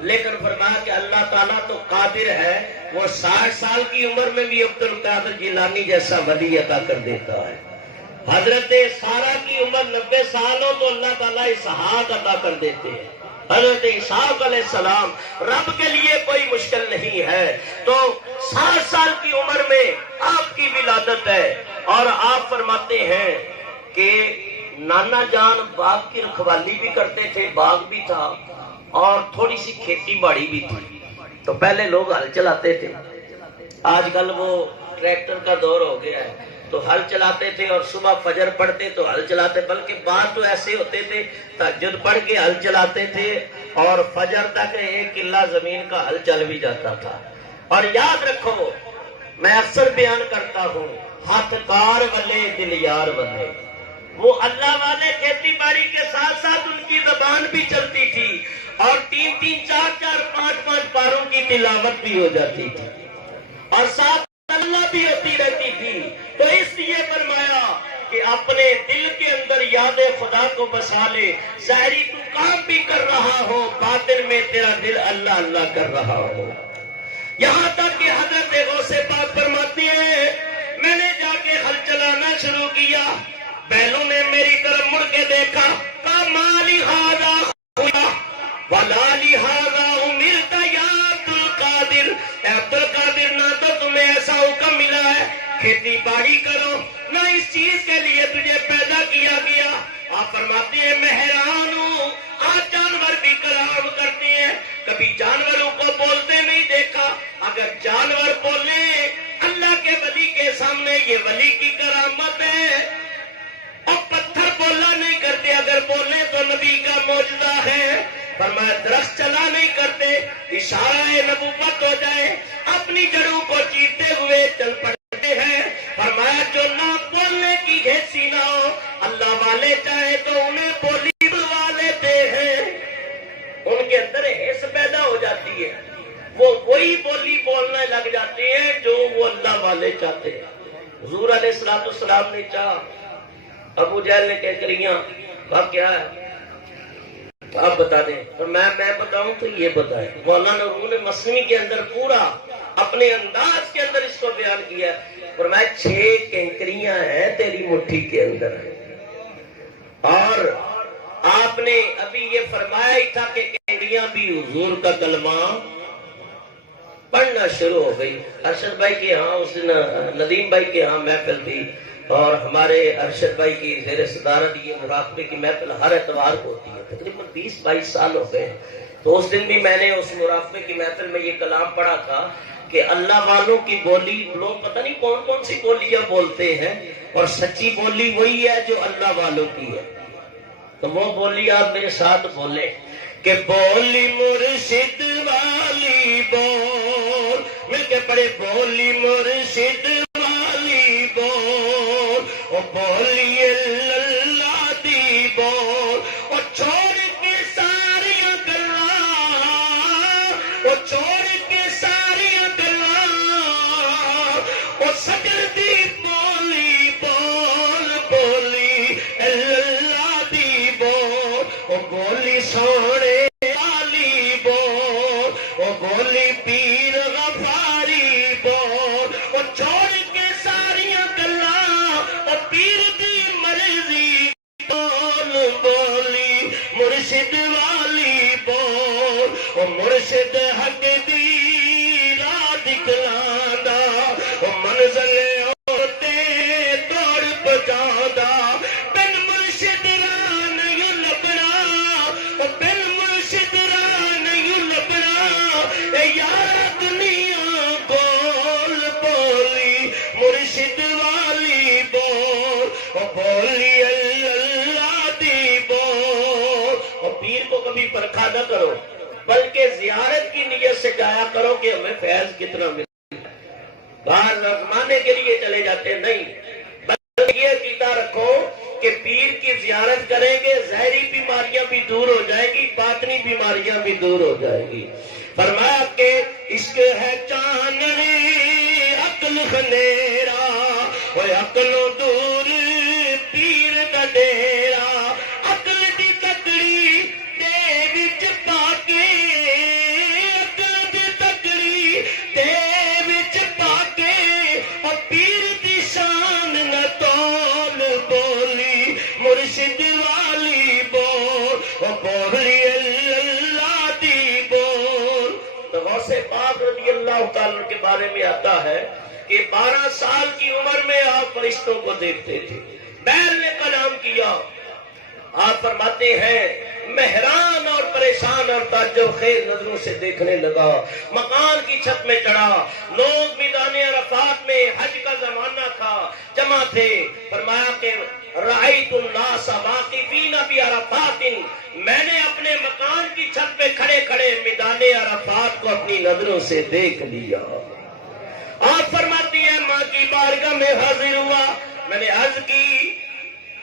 لیکن فرمایا کہ اللہ تعالیٰ تو قادر ہے, وہ 60 سال کی عمر میں بھی عبد القادر جیلانی جیسا ولی عطا کر دیتا ہے. حضرت سارہ کی عمر 90 سال ہو تو اللہ تعالیٰ اسحاق عطا کر دیتے ہیں. حضرت اسحاق علیہ السلام, رب کے لیے کوئی مشکل نہیں ہے. تو 60 سال کی عمر میں آپ کی ولادت ہے اور آپ فرماتے ہیں کہ نانا جان باغ کی رکھوالی بھی کرتے تھے, باغ بھی تھا اور تھوڑی سی کھیتی باڑی بھی تھی. تو پہلے لوگ ہل چلاتے تھے, آج کل وہ ٹریکٹر کا دور ہو گیا ہے, تو ہل چلاتے تھے اور صبح فجر پڑھتے تو ہل چلاتے, بلکہ بعض تو ایسے ہوتے تھے تہجد پڑھ کے ہل چلاتے تھے اور فجر تک 1 کلہ زمین کا ہل چل بھی جاتا تھا. اور یاد رکھو, میں اکثر بیان کرتا ہوں, ہاتھ کار والے دل یار والے, وہ اللہ والے کھیتی باڑی کے ساتھ ساتھ ان کی زبان بھی چلتی تھی اور 3-3, 4-4, 5-5 پاروں کی تلاوت بھی ہو جاتی تھی اور ساتھ اللہ بھی ہوتی رہتی تھی. تو اس لیے فرمایا کہ اپنے دل کے اندر یاد خدا کو بسا لے, ظاہری تو کام بھی کر رہا ہو, باطن میں تیرا دل اللہ اللہ کر رہا ہو. یہاں تک کہ حضرت غوث پاک فرماتی ہیں, میں نے جا کے ہل چلانا شروع کیا, بیلوں نے میری طرف مڑ کے دیکھا, کہا مالی ہاذا خدا ولا لہذا امرت یا عبد القادر, اے عبد القادر, نہ تو تمہیں ایسا حکم ملا ہے کھیتی باڑی کرو, نہ اس چیز کے لیے تجھے پیدا کیا گیا. آپ فرماتے ہیں میں حیران ہوں, آج جانور بھی کلام کرتے ہیں, کبھی جانوروں کو بولتے نہیں دیکھا. اگر جانور بولے اللہ کے ولی کے سامنے یہ ولی کی کرامت ہے. اور پتھر بولا نہیں کرتے, اگر بولے تو نبی کا معجزہ ہے. فرمایا درخت چلا نہیں کرتے, اشارہ نبوت ہو جائے, اپنی جڑوں کو چیرتے ہوئے چل پڑتے ہیں. فرمایا جو نہ بولنے کی حیثی نہ ہو, اللہ والے چاہے تو انہیں بولی بلوا لیتے ہیں. ان کے اندر حس پیدا ہو جاتی ہے, وہ وہی بولی بولنے لگ جاتے ہیں جو وہ اللہ والے چاہتے ہیں. حضور علیہ السلام نے چاہا, ابو جہل نے کنکریاں, کہا کیا ہے آپ بتا دیں, اور میں بتاؤں تو یہ بتائیں. مولانا روح نے مصنوی کے اندر پورا اپنے انداز کے اندر اس کو بیان کیا, اور میں 6 کنکریاں ہیں تیری مٹھی کے اندر. اور آپ نے ابھی یہ فرمایا ہی تھا کہ کنکریاں بھی حضور کا کلمہ پڑھنا شروع ہو گئی. ارشد بھائی کے ہاں اس دن ندیم بھائی کے ہاں محفل تھی, اور ہمارے ارشد بھائی کی زیر صدارت یہ مراقبے کی محفل ہر اتوار کو ہوتی ہے. تقریباً 20-22 سال ہو گئے. تو اس دن بھی میں نے اس مراقبے کی محفل میں یہ کلام پڑھا تھا کہ اللہ والوں کی بولی, لوگ پتہ نہیں کون کون سی بولیاں بولتے ہیں, اور سچی بولی وہی ہے جو اللہ والوں کی ہے. تو وہ بولی آپ میرے ساتھ بولیں کہ بولی مرشد والی بول, مل کے پڑھے بولی مرشد والی بول, او بولی اللہ دی بول, او چھوڑ کے ساری گلاں, او چھوڑ کے ساری گلاں, او سجر دی بولی بول, بولی اللہ دی بول, او بولی سونے والی بول, او بولی پیر غفاری بول, او چھوڑ کے ساری گلاں, او پیر دی مرضی بول, بولی مرشد والی بول, او مرشد حق دی راہ دکھلاندا, او منزل ہوتے توڑ پہنچاندا, بن مرشد راہ نہیں لبنا, او بن مرشد راہ نہیں لبنا, اے یار دنیا گول, بولی مرشد والی بول, او بولی اللہ دی بول. اور پیر کو کبھی پرکھا نہ کرو, بلکہ زیارت کی نیت سے جایا کرو کہ ہمیں فیض کتنا ملے. باہر زمانے کے لیے چلے جاتے ہیں، نہیں، بلکہ یہ عقیدہ رکھو کہ پیر کی زیارت کریں گے ظاہری بیماریاں بھی دور ہو جائیں گی، باطنی بیماریاں بھی دور ہو جائیں گی۔ فرمایا کہ عشق ہے چاندنی عقل خنیرا، وہ عقلوں دور پیر دا ڈیرا، عقل دی تکڑی دے وچ پا کے، عقل دی تکڑی دے وچ پا کے، اور پیر دی شان نہ تول بولی مرشد والی بول، وہ بولی اللہ دی بول۔ تو غوث پاک رضی اللہ تعالیٰ کے بارے میں آتا ہے کہ 12 سال کی عمر میں آپ فرشتوں کو دیکھتے تھے۔ بیل نے کلام کیا، آپ فرماتے ہیں میں حیران اور پریشان اور تعجب خیز نظروں سے دیکھنے لگا، مکان کی چھت میں چڑھا، لوگ میدان عرفات میں حج کا زمانہ تھا جمع تھے، فرمایا کہ رأیت الناس واقفین فی عرفات، میں نے اپنے مکان کی چھت پہ کھڑے کھڑے میدان عرفات کو اپنی نظروں سے دیکھ لیا۔ آپ فرماتی ہیں ماں کی بارگاہ میں حاضر ہوا، میں نے عرض کی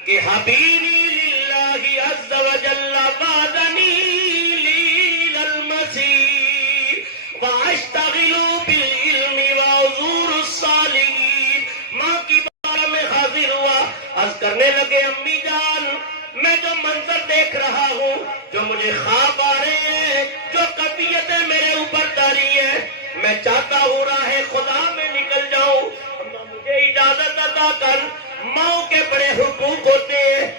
کہ حبیبی للہ عز وجل وعدنی لیل المسیر واشتغل بالعلم وحضور الصالحین۔ ماں کی بارگاہ میں حاضر ہوا، عرض کرنے لگے امی جان میں جو منظر دیکھ رہا ہوں، جو مجھے خواب آ رہے ہیں، جو کیفیتیں میرے اوپر طاری ہیں، میں چاہتا ہوں راہ خدا میں نکل جاؤں، اللہ مجھے اجازت عطا کر۔ ماں کے بڑے حقوق ہوتے ہیں،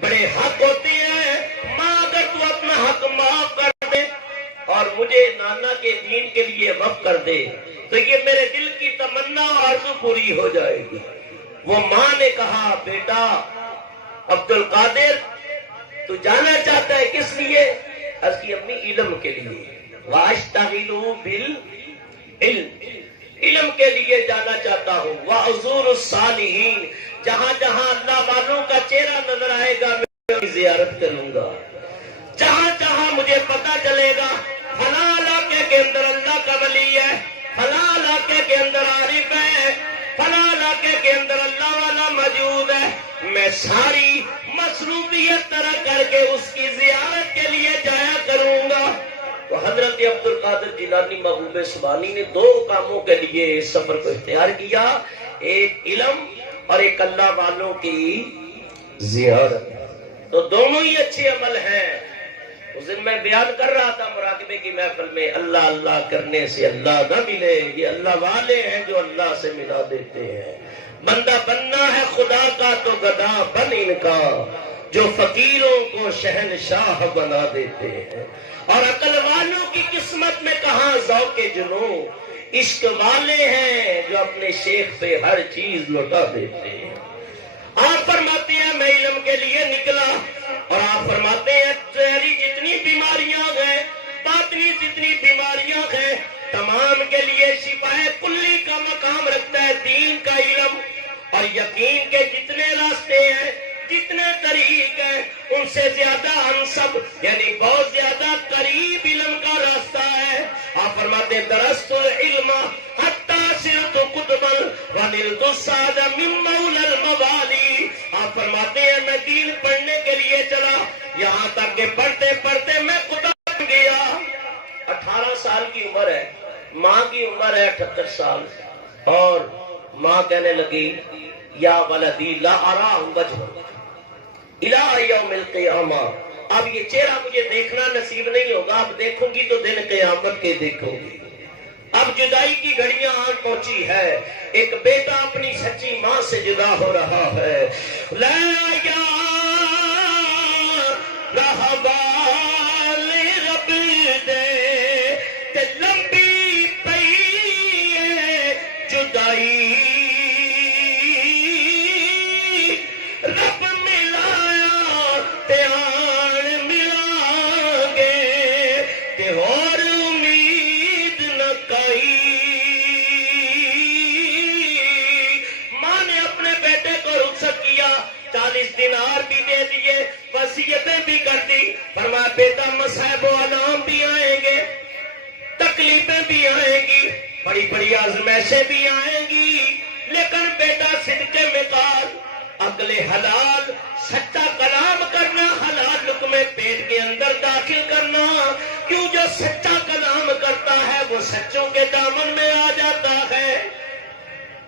بڑے حق ہوتے ہیں، ماں اگر تو اپنا حق معاف کر دے اور مجھے نانا کے دین کے لیے وقف کر دے تو یہ میرے دل کی تمنا اور آرزو پوری ہو جائے گی۔ وہ ماں نے کہا بیٹا عبد القادر تو جانا چاہتا ہے کس لیے؟ اس کی اپنی علم کے لیے، واشتغلوا بالعلم، علم کے لیے جانا چاہتا ہوں، وحضور الصالحین، جہاں جہاں اللہ والوں کا چہرہ نظر آئے گا میں زیارت کروں گا، جہاں جہاں مجھے پتا چلے گا فلاں علاقے کے اندر اللہ کا ولی ہے، فلاں علاقے کے اندر عارف ہے، فلاں علاقے کے اندر اللہ والا موجود ہے، میں ساری مصروفیت طرح کر کے اس کی زیارت کے لیے جایا کروں گا۔ تو حضرت عبد القادر جیلانی محبوب سبحانی نے 2 کاموں کے لیے اس سفر کو اختیار کیا، ایک علم اور ایک اللہ والوں کی زیارت۔ تو دونوں ہی اچھے عمل ہیں۔ اس دن میں بیان کر رہا تھا مراقبے کی محفل میں، اللہ اللہ کرنے سے اللہ نہ ملے، یہ اللہ والے ہیں جو اللہ سے ملا دیتے ہیں۔ بندہ بننا ہے خدا کا تو گدا بن ان کا، جو فقیروں کو شہنشاہ بنا دیتے ہیں۔ اور عقل والوں کی قسمت میں کہاں ذوق جنوں، عشق والے ہیں جو اپنے شیخ پہ ہر چیز لوٹا دیتے ہیں۔ آپ فرماتے ہیں میں علم کے لیے نکلا، اور آپ فرماتے ہیں ظاہری جتنی بیماریاں ہیں، باطنی جتنی بیماریاں ہیں، تمام کے لیے شفا کلی کا مقام رکھتا ہے دین کا علم، اور یقین کے جتنے راستے ہیں، جتنے طریق ہیں، ان سے زیادہ انسب یعنی بہت زیادہ قریب علم کا راستہ ہے۔ آپ فرماتے ہیں درست العلم حتی صرت قطبا ونلت السعد من مولا الموالی۔ آپ فرماتے ہیں میں دین پڑھنے کے لیے چلا، یہاں تک کہ پڑھتے پڑھتے میں قطب بن گیا۔ 18 سال کی عمر ہے، ماں کی عمر ہے 78 سال، اور ماں کہنے لگی یا ولدی لا ارا وجہ الى یوم القیامہ، اب یہ چہرہ مجھے دیکھنا نصیب نہیں ہوگا، اب دیکھوں گی تو دن قیامت کے دیکھوں گی۔ اب جدائی کی گھڑیاں آن پہنچی ہے، ایک بیٹا اپنی سچی ماں سے جدا ہو رہا ہے۔ لا یا رہبال رب دے تے لمبی پئی جدائی، رب ملایا تے آن ملان گے تے اور امید نہ کئی۔ ماں نے اپنے بیٹے کو رخصت کیا، 40 دینار بھی دے دیے، وصیتیں بھی کر دی، فرمایا بیٹا مصائب و آلام بھی آئیں گے، تکلیفیں بھی آئیں گی، بڑی بڑی آزمائشیں بھی آئیں گی، عقل حلال، سچا کلام کرنا، حلال لقمے پیٹ کے اندر داخل کرنا. کیوں جو سچا کلام کرتا ہے وہ سچوں کے دامن میں آ جاتا ہے،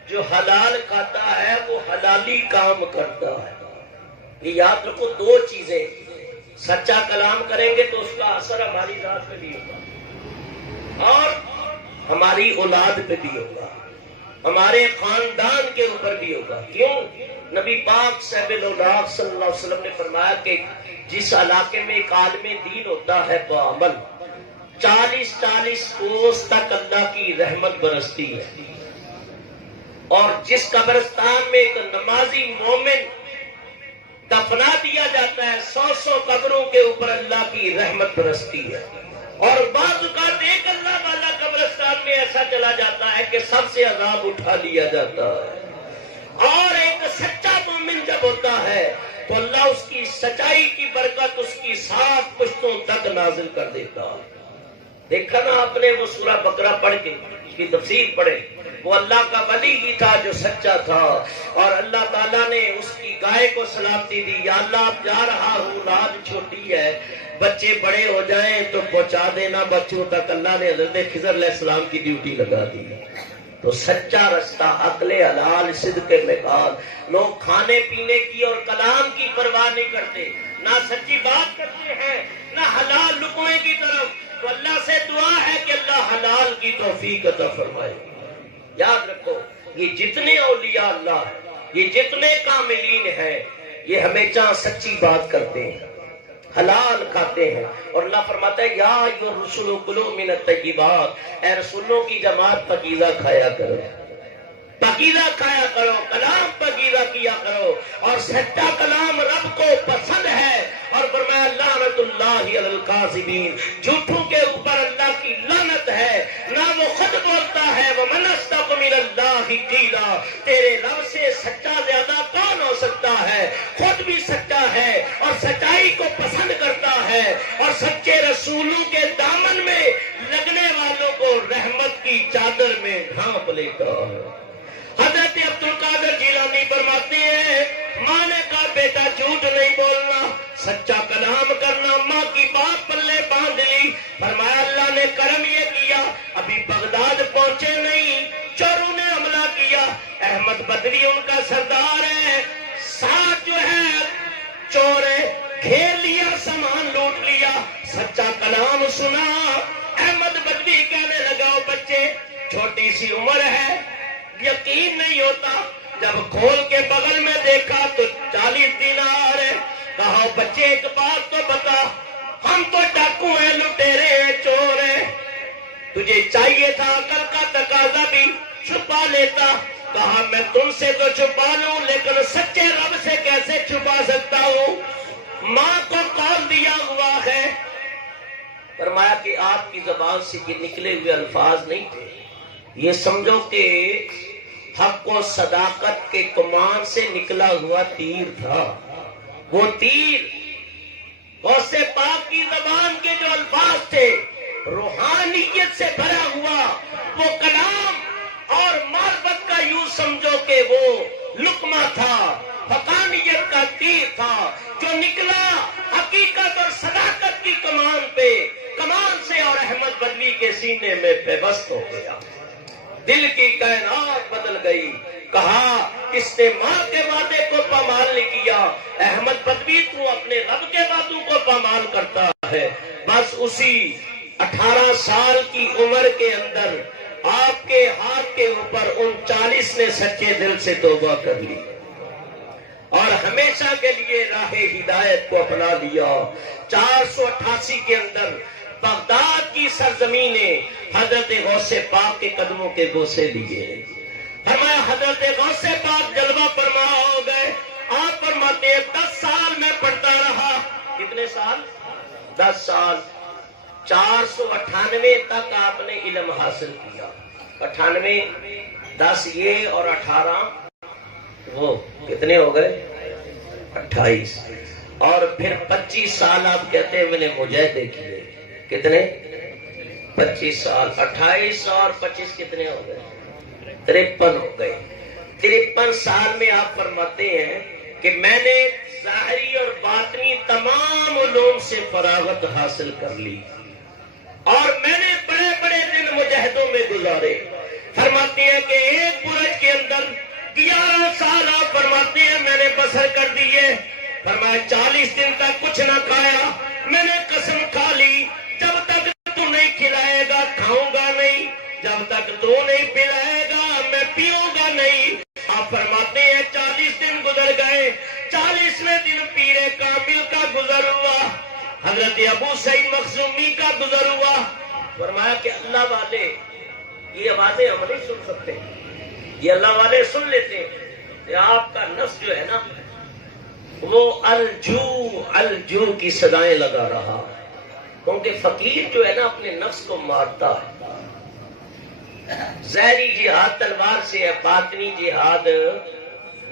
جو حلال کھاتا ہے وہ حلالی کام کرتا ہے. یہ یاد رکھو دو چیزیں. سچا کلام کریں گے تو اس کا اثر ہماری ذات پہ بھی ہوگا اور ہماری اولاد پہ بھی ہوگا، ہمارے خاندان کے اوپر بھی ہوگا. کیوں؟ نبی پاک صاحب الاولاد صلی اللہ علیہ وسلم نے فرمایا کہ جس علاقے میں ایک عالم دین ہوتا ہے تو عمل 40 کوس تک اللہ کی رحمت برستی ہے، اور جس قبرستان میں ایک نمازی مومن دفنا دیا جاتا ہے 100 قبروں کے اوپر اللہ کی رحمت برستی ہے. اور بعض اوقات ایک اللہ والا قبرستان میں ایسا چلا جاتا ہے کہ سب سے عذاب اٹھا لیا جاتا ہے. اور ایک سچا مومن جب ہوتا ہے تو اللہ اس کی سچائی کی برکت اس کی 7 پشتوں تک نازل کر دیتا ہے. دیکھا نا آپ نے وہ سورہ بقرہ پڑھ کے اس کی تفسیر پڑھے، وہ اللہ کا ولی ہی تھا جو سچا تھا، اور اللہ تعالیٰ نے اس کی گائے کو سلامتی دی. یا اللہ اب جا رہا ہوں، رات چھوٹی ہے، بچے بڑے ہو جائیں تو پہنچا دینا بچوں تک. اللہ نے حضرت خضر علیہ السلام کی ڈیوٹی لگا دی. تو سچا رستہ، عقل حلال، صدق مقال. لوگ کھانے پینے کی اور کلام کی پرواہ نہیں کرتے، نہ سچی بات کرتے ہیں نہ حلال لقمے کی طرف. تو اللہ سے دعا ہے کہ اللہ حلال کی توفیق عطا فرمائے. یاد رکھو یہ جتنے اولیاء اللہ ہیں، یہ جتنے کاملین ہیں، یہ ہمیشہ سچی بات کرتے ہیں، حلال کھاتے ہیں. اور اللہ فرماتا ہے یا ایھا الرسل کلوا من الطیبات، اے رسولوں کی جماعت پاکیزہ کھایا کرو، پاکیزہ کھایا کرو، کلام پاکیزہ کیا کرو. اور سچا کلام رب کو پسند ہے. اور فرمایا لعنت اللہ علی الکاذبین، جھوٹوں کے اوپر اللہ کی لعنت ہے. نہ وہ خود بولتا ہے ومن اصدق من اللہ قیلا، تیرے رب سے سچا زیادہ کون ہو سکتا ہے؟ خود بھی سچا ہے اور سچائی کو پسند کرتا ہے، اور سچے رسولوں کے دامن میں لگنے والوں کو رحمت کی چادر میں ڈھانپ لیتا ہے. حضرت عبد القادر جیلانی فرماتے ہیں ماں نے کہا بیٹا جھوٹ نہیں بولنا، سچا کلام کرنا. ماں کی بات پلے باندھ لی. فرمایا اللہ نے کرم یہ کیا ابھی بغداد پہنچے نہیں، چوروں نے حملہ کیا. احمد بدری ان کا سردار ہے، ساتھ جو ہے چور گھیر لیا، سامان لوٹ لیا. سچا کلام سنا. احمد بدری کہنے لگا بچے چھوٹی سی عمر ہے، یقین نہیں ہوتا. جب کھول کے بغل میں دیکھا تو 40 دینار ہے. کہا بچے ایک بات تو بتا، ہم تو ڈاکو ہیں، لٹیرے ہیں، چور ہیں، تجھے چاہیے تھا عقل کا تقاضا بھی چھپا لیتا. کہا میں تم سے تو چھپا لوں لیکن سچے رب سے کیسے چھپا سکتا ہوں؟ ماں کو قول دیا ہوا ہے. فرمایا کہ آپ کی زبان سے یہ نکلے ہوئے الفاظ نہیں تھے، یہ سمجھو کہ حق و صداقت کے کمان سے نکلا ہوا تیر تھا. وہ تیر غوث پاک کی زبان کے جو الفاظ تھے روحانیت سے بھرا ہوا وہ کلام اور معرفت کا یوں سمجھو کہ وہ لقمہ تھا، حقانیت کا تیر تھا جو نکلا حقیقت اور صداقت کی کمان پہ، کمان سے، اور احمد بدوی کے سینے میں پیوست ہو گیا. دل کی کائنات بدل گئی. کہا اس نے ماں کے وعدے کو پامال نہیں کیا. احمد بدوی تو اپنے رب کے وعدوں کو پامال کرتا ہے. بس اسی 18 سال کی عمر کے اندر آپ کے ہاتھ کے اوپر ان 40 نے سچے دل سے توبہ کر لی اور ہمیشہ کے لیے راہ ہدایت کو اپنا لیا. 488 کے اندر بغداد کی سرزمینیں حضرت غوث پاک کے قدموں کے بوسے لیے. فرمایا حضرت غوث پاک جلوہ فرما ہو گئے. آپ فرماتے ہیں 10 سال میں پڑھتا رہا. کتنے سال؟ 10 سال. 498 تک آپ نے علم حاصل کیا. 98 10 یہ اور 18 وہ کتنے ہو گئے؟ 28. اور پھر 25 سال آپ کہتے ہیں میں نے مجاہدے کیے. کتنے؟ 25 سال. 28 اور 25 کتنے ہو گئے؟ 53 ہو گئے. 53 سال میں آپ فرماتے ہیں کہ میں نے ظاہری اور باطنی تمام علوم سے فراغت حاصل کر لی اور میں نے بڑے بڑے دن مجاہدوں میں گزارے. فرماتے ہیں کہ ایک برج کے اندر 11 سال آپ فرماتے ہیں میں نے بسر کر دیے. فرمایا 40 دن تک کچھ نہ کھایا. میں نے قسم کھا لی جب تک تو نہیں کھلائے گا کھاؤں گا نہیں, جب تک تو نہیں پلائے گا میں پیوں گا نہیں. آپ فرماتے ہیں 40 دن گزر گئے. 40ویں دن پیر کامل کا گزر ہوا, حضرت ابو سعید مخزومی کا گزر ہوا. فرمایا کہ اللہ والے یہ آوازیں ہم نہیں سن سکتے, یہ اللہ والے سن لیتے ہیں کہ آپ کا نفس جو ہے نا وہ الجو کی صدائیں لگا رہا, کیونکہ فقیر جو ہے نا اپنے نفس کو مارتا ہے. ظاہری جہاد تلوار سے ہے, باطنی جہاد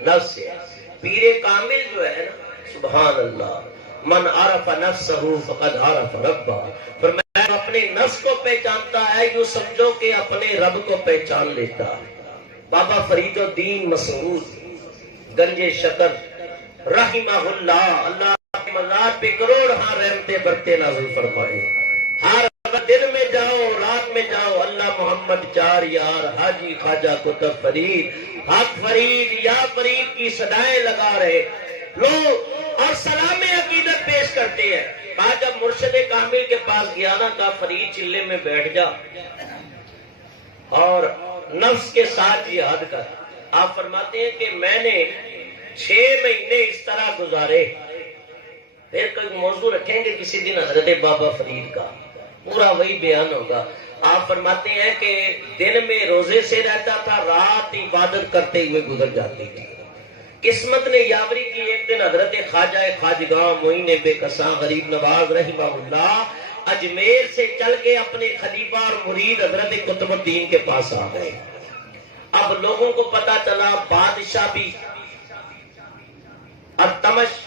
نفس سے ہے. پیر کامل جو ہے نا سبحان اللہ, من عرف نفسہ فقد عرف ربہ. فرمایا اپنے نفس کو پہچانتا ہے یوں سمجھو کہ اپنے رب کو پہچان لیتا ہے. بابا فرید الدین مسعود گنج شکر رحمہ اللہ, اللہ کے مزار پہ کروڑ ہاں رحمتیں برتے نازل فرمائے. ہر دن میں جاؤ رات میں جاؤ اللہ محمد چار یار حاجی خواجہ کتب فرید حق فرید یا فرید کی صدائیں لگا رہے لوگ اور سلام عقیدت پیش کرتے ہیں. کہا جب مرشد کامل کے پاس گیا نا کہا فرید چلے میں بیٹھ جا اور نفس کے ساتھ جہاد کر. آپ فرماتے ہیں کہ میں نے 6 مہینے اس طرح گزارے. پھر کوئی موضوع رکھیں گے کسی دن حضرت بابا فرید کا, پورا وہی بیان ہوگا. آپ فرماتے ہیں کہ دن میں روزے سے رہتا تھا, رات عبادت کرتے ہوئے گزر جاتی تھی. قسمت نے یاوری کی, ایک دن حضرت خواجہ خواجگاں معین بے کساں غریب نواز رحمہ اللہ اجمیر سے چل کے اپنے خلیفہ اور مرید حضرت قطب الدین کے پاس آ گئے. اب لوگوں کو پتا چلا بادشاہ بھی التمش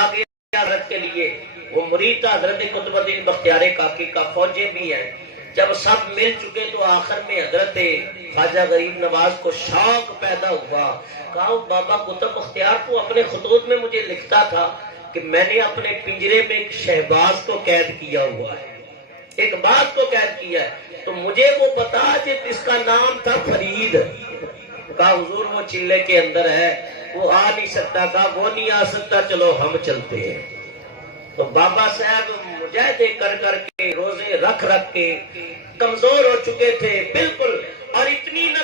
آگے حضرت کے لیے وہ مرید تھا حضرت قطب الدین بختیار کاکی کا, فوجیں بھی ہیں. جب سب مل چکے تو آخر میں حضرت خواجہ غریب نواز کو شوق پیدا ہوا. کہا بابا قطب بختیار تو اپنے خطوط میں مجھے لکھتا تھا کہ میں نے اپنے پنجرے میں ایک شہباز کو قید کیا ہوا ہے, ایک باز کو قید کیا ہے, تو مجھے وہ بتا جس کا نام تھا فرید. کہا حضور وہ چلے کے اندر ہے, وہ آ نہیں سکتا. کہا وہ نہیں آ سکتا, چلو ہم چلتے ہیں. تو بابا صاحب مجاہدے کر کر کے روزے رکھ کے کمزور ہو چکے تھے بالکل, اور اتنی نہ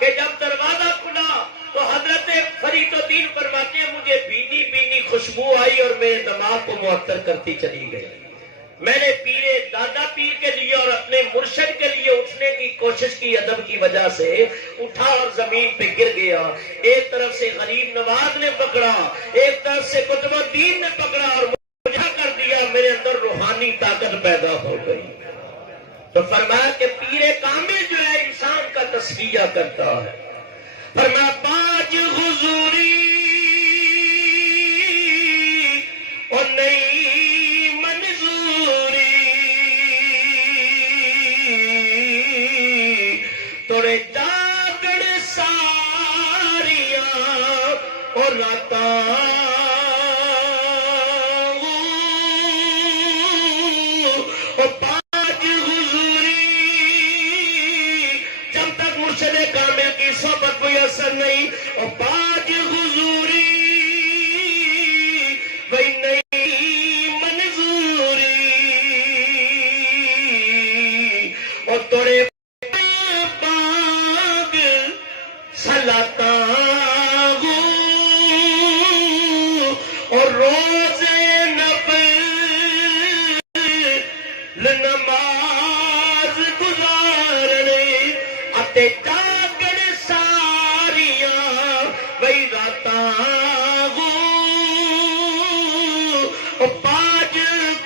کہ جب دروازہ کھلا تو حضرت فرید الدین فرماتے ہیں مجھے بھینی بھینی خوشبو آئی اور میرے دماغ کو معطر کرتی چلی گئی. میں نے دادا پیر کے لیے اور اپنے مرشد کے لیے اٹھنے کی کوشش کی, ادب کی وجہ سے اٹھا اور زمین پہ گر گیا. ایک طرف سے غریب نواز نے پکڑا, ایک طرف سے قطب الدین نے پکڑا اور مجھا کر دیا. میرے اندر روحانی طاقت پیدا ہو گئی. تو فرمایا کہ پیر کامل جو ہے انسان کا تزکیہ کرتا ہے. فرمایا پانچ حضوری اور نئی منظوری توڑے جاگڑ ساریاں اور راتاں نہیں اور پانچ حضوری وہی نئی منظوری اور توڑے باغ سلاتا اور روزے نفل نماز گزارنے اتے پانچ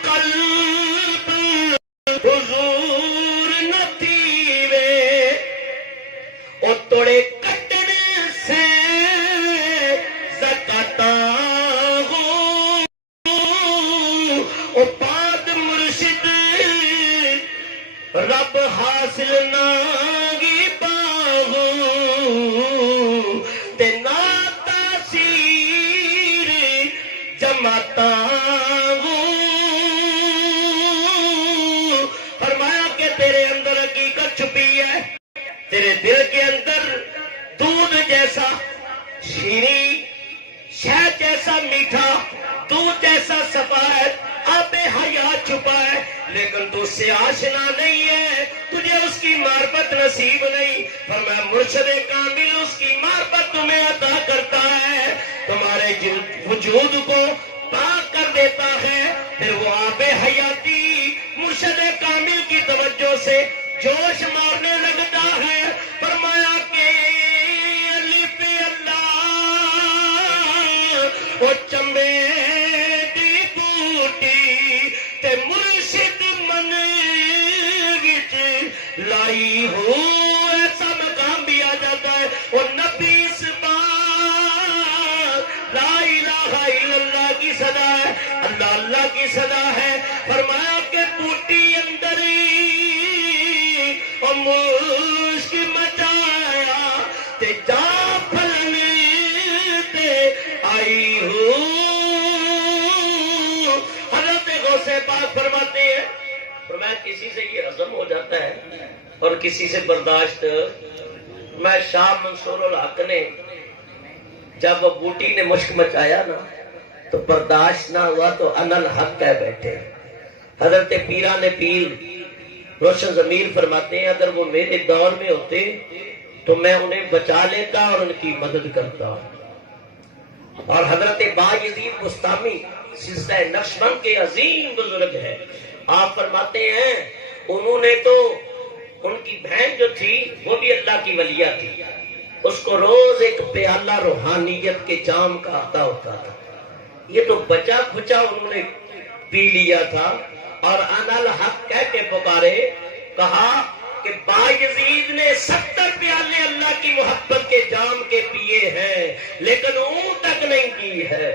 قلب حضور نتی وے اور توڑے کٹنے سے زکاتا اور بعد مرشد رب حاصل ناگی پاہو تے نا تاثیر تیرے دل کے اندر دودھ جیسا شیریں، شہد جیسا میٹھا، دودھ جیسا سفید آب حیات چھپا ہے، لیکن تو اس سے آشنا نہیں ہے، تجھے اس کی معرفت نصیب نہیں۔ فرمایا مرشد کامل اس کی معرفت تمہیں عطا کرتا ہے، تمہارے وجود کو پاک کر دیتا ہے، پھر وہ آب حیاتی مرشد کامل کی توجہ سے جوش مارنے لگتا ہے۔ فرمایا کہ الف اللہ او چمبے دی بوٹی تے مرشد من وچ لائی ہو، ایسا مقام بھی آ جاتا ہے اور نبی اس بات لا الہ الا اللہ کی صدا ہے، اللہ اللہ کی صدا ہے۔ فرمایا کہ بوٹی اندر اور مشک مچایا تے جا پھلنے تے آئی ہو۔ حضرت غوث پاک فرماتے ہیں، فرمایا کسی سے یہ ہضم ہو جاتا ہے اور کسی سے برداشت۔ میں شاہ منصور الحق نے جب وہ بوٹی نے مشک مچایا نا تو برداشت نہ ہوا تو انا الحق کہہ بیٹھے۔ حضرت پیران پیر روشن ضمیر فرماتے ہیں اگر وہ میرے دور میں ہوتے تو میں انہیں بچا لیتا اور ان کی مدد کرتا۔ اور حضرت بایزید بستامی سلسلہ نقشبند کے عظیم بزرگ ہے، آپ فرماتے ہیں انہوں نے تو ان کی بہن جو تھی وہ بھی اللہ کی ولیہ تھی، اس کو روز ایک پیالہ روحانیت کے جام کا عطا ہوتا تھا، یہ تو بچا کھچا انہوں نے پی لیا تھا۔ اور انا الحق کہہ کے پکارے، کہا کہ بایزید نے 70 پیالے اللہ کی محبت کے جام کے پیے ہیں لیکن اون تک نہیں کی ہے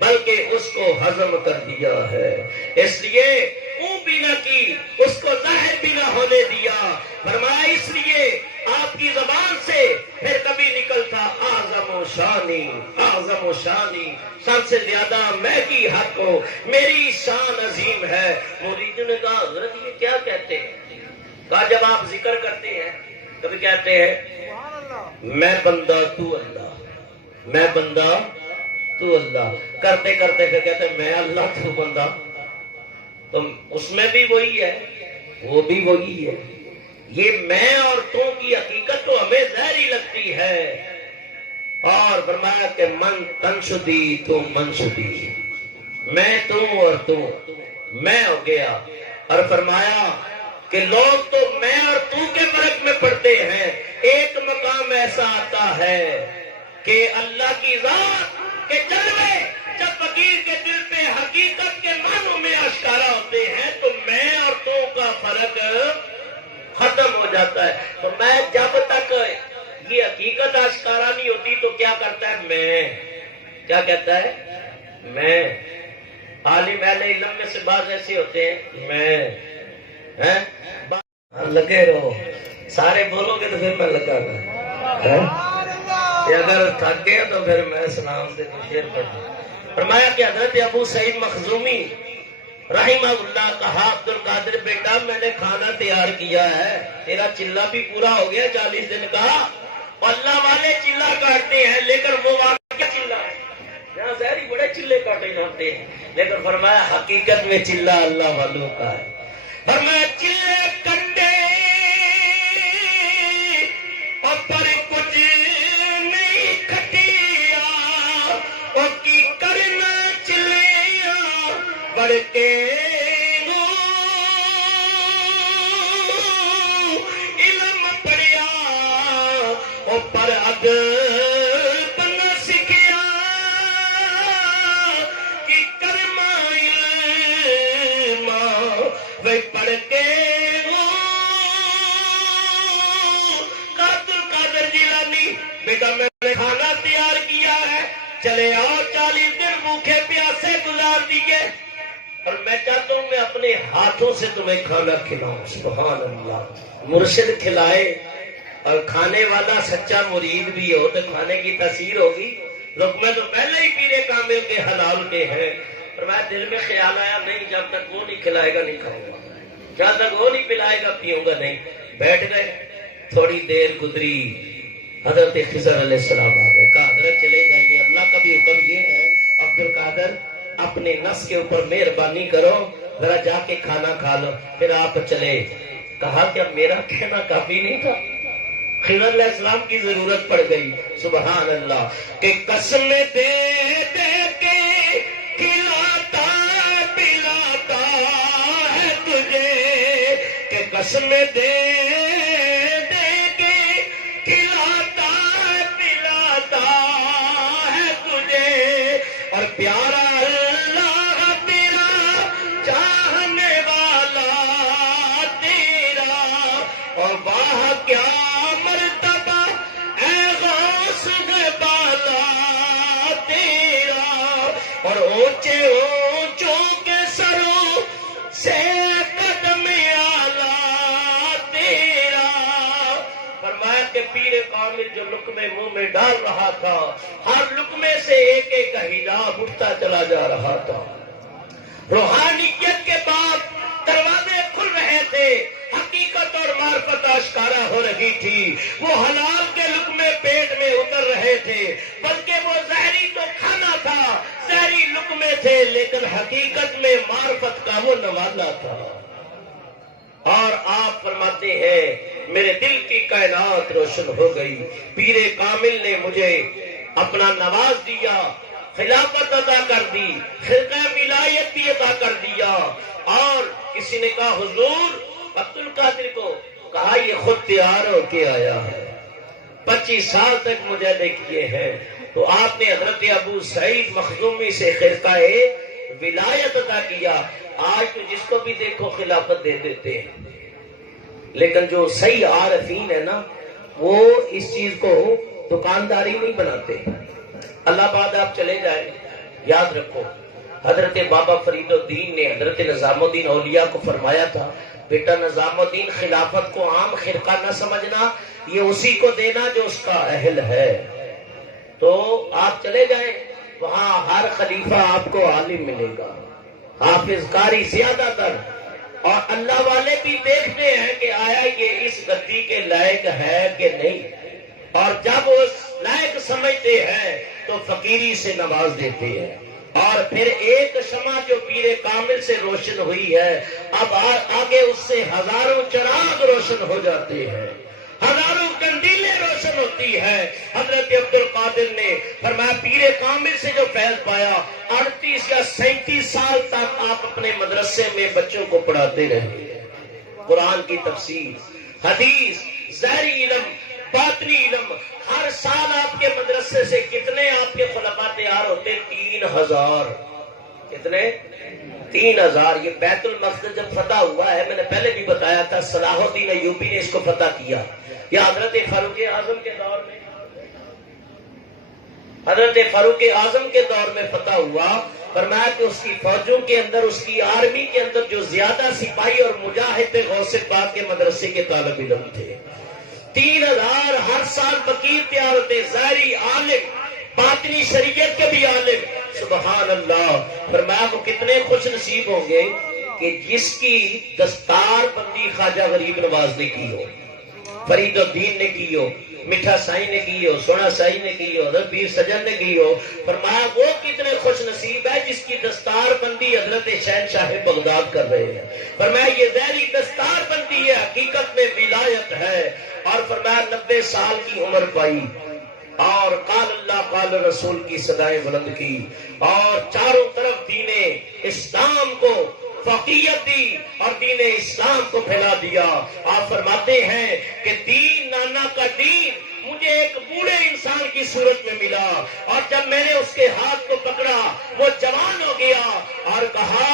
بلکہ اس کو ہضم کر دیا ہے، اس لیے اون بھی نہ کی، اس کو ظاہر بھی نہ ہونے دیا۔ فرمایا اس لیے آپ کی زبان سے پھر کبھی نکلتا اعظم و شانی، اعظم و شانی، سب سے زیادہ میں کی حق ہو، میری شان عظیم ہے۔ مریدوں نے کہا حضرت یہ کیا کہتے ہیں؟ کہا جب آپ ذکر کرتے ہیں کبھی کہتے ہیں میں بندہ تو اللہ، میں بندہ تو اللہ، کرتے کرتے پھر کہتے ہیں میں اللہ تو بندہ، تو اس میں بھی وہی ہے وہ بھی وہی ہے۔ یہ میں اور تو کی حقیقت تو ہمیں ظاہری لگتی ہے۔ اور فرمایا کہ من تنشدی تو منشدی، میں تو اور تو میں ہو گیا۔ اور فرمایا کہ لوگ تو میں اور تو کے فرق میں پڑھتے ہیں، ایک مقام ایسا آتا ہے کہ اللہ کی ذات کے جلوے جب فقیر کے دل پہ حقیقت کے معنوں میں آشکارا ہوتے ہیں تو میں اور تو کا فرق ختم ہو جاتا ہے۔ تو میں جب تک یہ حقیقت آشکارا نہیں ہوتی تو کیا کرتا ہے میں، کیا کہتا ہے میں۔ عالم اہل علم میں سے بعض ایسے ہوتے ہیں میں لگے رہو، سارے بولو گے تو پھر میں لگا گا، اگر تھک گیا تو پھر میں سلام سے شیر پڑھ دوں۔ فرمایا کہ حضرت ابو سعید مخزومی رحمہ اللہ کہا عبد القادر بیٹا میں نے کھانا تیار کیا ہے، تیرا چلہ بھی پورا ہو گیا 40 دن کا، اللہ والے چلہ کاٹتے ہیں لیکن وہ واقعہ چلہ ہے، یہاں ظاہری بڑے چلے کاٹے جاتے ہیں لیکن فرمایا حقیقت میں چلہ اللہ والوں کا ہے۔ فرمایا چلے کنڈے اور پر کچھ نہیں کھٹیا، اور کی کرنا چلیا بڑھ کے علم پڑیا، اور پر ادب نہ سکھیا کی کرما علم وہ پڑھ کے بیٹا میں نے کھانا تیار کیا ہے، چلے آؤ 40 دن بھوکے پیاسے گزار دیے اور میں چاہتا ہوں میں اپنے ہاتھوں سے تمہیں کھانا کھلاؤں۔ سبحان اللہ، مرشد کھلائے اور کھانے والا سچا مرید بھی ہو تو کھانے کی تاثیر ہوگی۔ لقمے تو پہلے ہی پیرے کامل کے حلال کے ہیں، پر میں دل میں خیال آیا نہیں جب تک وہ نہیں کھلائے گا نہیں کھاؤں گا، جب تک وہ نہیں پلائے گا پیوں گا نہیں۔ بیٹھ گئے تھوڑی دیر گزری، حضرت خضر علیہ السلام آ گئے، کہا حضرت چلے جائیے، اللہ کا بھی حکم یہ ہے عبد القادر اپنے نفس کے اوپر مہربانی کرو، ذرا جا کے کھانا کھا لو پھر آپ چلے۔ کہا کہ اب میرا کہنا کافی نہیں تھا، خضر علیہ السلام کی ضرورت پڑ گئی۔ سبحان اللہ، کہ قسم دے دے کے کھلاتا پلاتا ہے تجھے، کہ قسم دے دے کے کھلاتا پلاتا ہے تجھے، اور پیارا اللہ تیرا چاہنے والا تیرا، اور واہ کیا مرتبہ اے غوث بالا تیرا، اور اونچے اونچوں کے سروں سے قدم اعلیٰ تیرا۔ فرمایا کہ پیر کامل جو لقمے منہ میں ڈال رہا تھا، ہر لقمے سے ایک ایک کا حجاب اٹھتا چلا جا رہا تھا، روحانیت کے بعد دروازے کھل رہے تھے، حقیقت اور معرفت آشکارا ہو رہی تھی، وہ حلال کے لقمے پیٹ میں اتر رہے تھے، بلکہ وہ زہری تو کھانا تھا، زہری لقمے تھے، لیکن حقیقت میں معرفت کا وہ نوازا تھا۔ اور آپ فرماتے ہیں میرے دل کی کائنات روشن ہو گئی، پیر کامل نے مجھے اپنا نواز دیا، خلافت عطا کر دی، خرقہ ولایت بھی عطا کر دیا۔ اور کسی نے کہا حضور عبد القادر کو کہا یہ خود تیار ہو کے آیا ہے، 25 سال تک مجاہدے کیے ہیں، تو آپ نے حضرت ابو سعید مخزومی سے خرقہ ولایت عطا کیا۔ آج تو جس کو بھی دیکھو خلافت دے دیتے ہیں، لیکن جو صحیح عارفین ہے نا وہ اس چیز کو دکانداری نہیں بناتے۔ اللہ بعد آپ چلے جائیں، یاد رکھو حضرت بابا فرید الدین نے حضرت نظام الدین اولیاء کو فرمایا تھا، بیٹا نظام الدین خلافت کو عام خرقہ نہ سمجھنا، یہ اسی کو دینا جو اس کا اہل ہے۔ تو آپ چلے جائیں، وہاں ہر خلیفہ آپ کو عالم ملے گا، حافظ قاری زیادہ تر، اور اللہ والے بھی دیکھتے ہیں کہ آیا یہ اس گدی کے لائق ہے کہ نہیں، اور جب اس لائق سمجھتے ہیں تو فقیری سے نواز دیتے ہیں۔ اور پھر ایک شمع جو پیر کامل سے روشن ہوئی ہے، اب آگے اس سے ہزاروں چراغ روشن ہو جاتے ہیں، ہزاروں قندیلیں روشن ہوتی ہے۔ حضرت عبد القادر نے فرمایا پیر کامل سے جو فیض پایا، 38 یا 37 سال تک آپ اپنے مدرسے میں بچوں کو پڑھاتے رہے، قرآن کی تفسیر، حدیث، ظاہری علم، باطنی علم۔ ہر سال آپ کے مدرسے سے کتنے آپ کے خلفاء تیار ہوتے؟ 3000۔ کتنے؟ 3000۔ یہ بیت المقدس جب فتح ہوا ہے، میں نے پہلے بھی بتایا تھا، صلاح الدین ایوبی نے اس کو فتح کیا، یا حضرت فاروق اعظم کے دور میں، حضرت فاروق اعظم کے دور میں فتح ہوا۔ فرمایا کہ اس کی فوجوں کے اندر، اس کی آرمی کے اندر جو زیادہ سپاہی اور مجاہد غوث پاک کے مدرسے کے طالب علم تھے، 3000 ہر سال فقیر تیار ہوتے، ظاہری عالم، باطنی شریعت کے بھی عالم۔ سبحان اللہ۔ فرمایا وہ کتنے خوش نصیب ہوں گے کہ جس کی دستار بندی خواجہ غریب نواز نے کی ہو، فرید الدین نے کی ہو، میٹھا سائی نے کی ہو، سونا سائی نے کی ہو، حضرت پیر سجن نے کی ہو۔ فرمایا وہ کتنے خوش نصیب ہے جس کی دستار بندی حضرت شہنشاہ بغداد کر رہے ہیں۔ فرمایا یہ ظاہری دستار بندی ہے، حقیقت میں ولایت ہے۔ اور فرمایا 90 سال کی عمر پائی، اور قال اللہ قال رسول کی صدائیں بلند کی، اور چاروں طرف دین اسلام کو فقیت دی اور دین اسلام کو پھیلا دیا۔ آپ فرماتے ہیں کہ دین نانا کا دین مجھے ایک بوڑھے انسان کی صورت میں ملا، اور جب میں نے اس کے ہاتھ کو پکڑا وہ جوان ہو گیا، اور کہا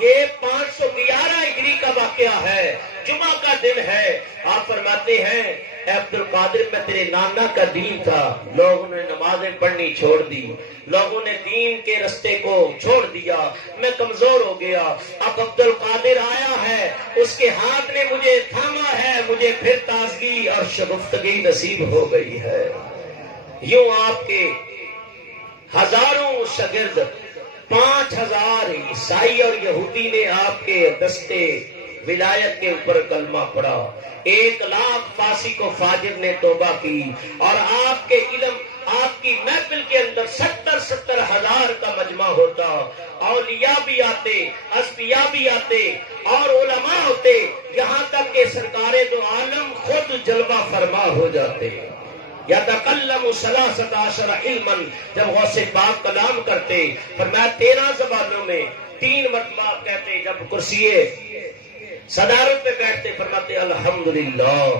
یہ 511 ہجری کا واقعہ ہے، جمعہ کا دن ہے۔ آپ فرماتے ہیں اے عبد القادر میں تیرے نانا کا دین تھا، لوگوں نے نمازیں پڑھنی چھوڑ دی، لوگوں نے دین کے رستے کو چھوڑ دیا، میں کمزور ہو گیا۔ اب عبد القادر آیا ہے، اس کے ہاتھ نے مجھے تھاما ہے، مجھے پھر تازگی اور شگفتگی نصیب ہو گئی ہے۔ یوں آپ کے ہزاروں شاگرد، 5000 عیسائی اور یہودی نے آپ کے دستے ولایت کے اوپر کلمہ پڑھا، 1,00,000 فاسق و فاجر نے توبہ کی، اور آپ کے علم، آپ کی محفل کے اندر 70 ہزار کا مجمع ہوتا، اولیاء بھی آتے، اصفیاء بھی آتے اور علماء ہوتے، یہاں تک کہ سرکار دو عالم خود جلوہ فرما ہو جاتے۔ یتکلم 13 علما، جب غوث پاک کلام کرتے، فرمایا 13 زبانوں میں 3 مرتبہ کہتے، جب کرسی صدارت پہ بیٹھتے فرماتے الحمدللہ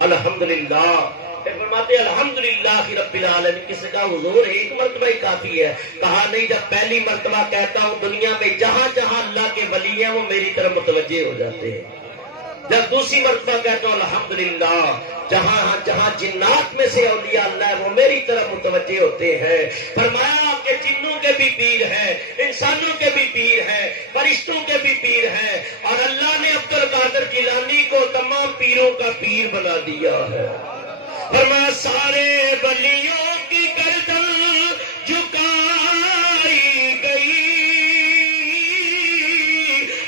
الحمدللہ، پھر فرماتے الحمدللہ رب العالمین۔ کسی کا حضور 1 مرتبہ ہی کافی ہے؟ کہا نہیں، جب پہلی مرتبہ کہتا ہوں دنیا میں جہاں جہاں اللہ کے ولی ہیں وہ میری طرف متوجہ ہو جاتے ہیں، جب دوسری مرتبہ کہتا ہوں الحمدللہ، جہاں جہاں جنات میں سے اولیاء اللہ ہے وہ میری طرف متوجہ ہوتے ہیں۔ فرمایا آپ کے جنوں کے بھی پیر ہیں، انسانوں کے بھی پیر ہیں، فرشتوں کے بھی پیر ہیں، اور اللہ نے عبد القادر جیلانی کو تمام پیروں کا پیر بنا دیا ہے۔ فرمایا سارے ولیوں کی گردن جھکائی گئی،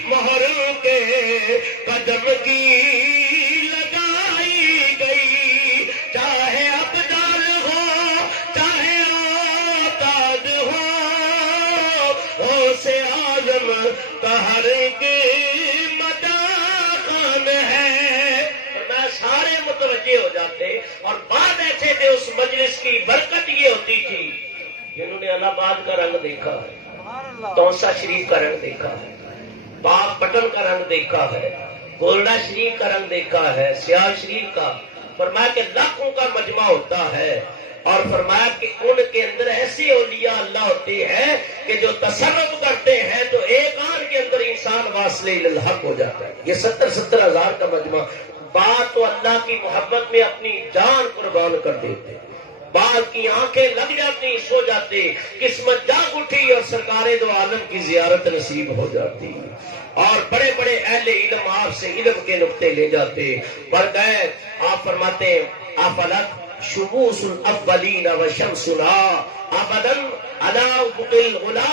مہروں کے قدم کی لگائی گئی، چاہے ابدال ہو چاہے آتاد ہو سے آزم قہر کے مداخان ہے۔ میں سارے متوجہ ہو جاتے، اور بات ایسے تھے اس مجلس کی برکت یہ ہوتی تھی، جنہوں نے الہ آباد کا رنگ دیکھا ہے، تونسا شریف کا رنگ دیکھا ہے، پاک پٹن کا رنگ دیکھا ہے، گولڈا شریف کا رنگ دیکھا ہے، سیال شریف کا، فرمایا کہ لاکھوں کا مجمع ہوتا ہے، اور فرمایا کہ ان کے اندر ایسے اولیاء اللہ ہوتے ہیں کہ جو تصرف کرتے ہیں تو ایک آن کے اندر انسان واصل الحق ہو جاتا ہے۔ یہ 70 ہزار کا مجمع، بات تو اللہ کی محبت میں اپنی جان قربان کر دیتے، بعض کی آنکھیں لگ جاتی، سو جاتے، قسمت جاگ اٹھی اور سرکار دو عالم کی زیارت نصیب ہو جاتی، اور بڑے بڑے اہل علم آپ سے علم کے نقطے لے جاتے۔ پر گئے آپ فرماتے افلک شموس الاولین و شمسنا ابدا علی افق الغلا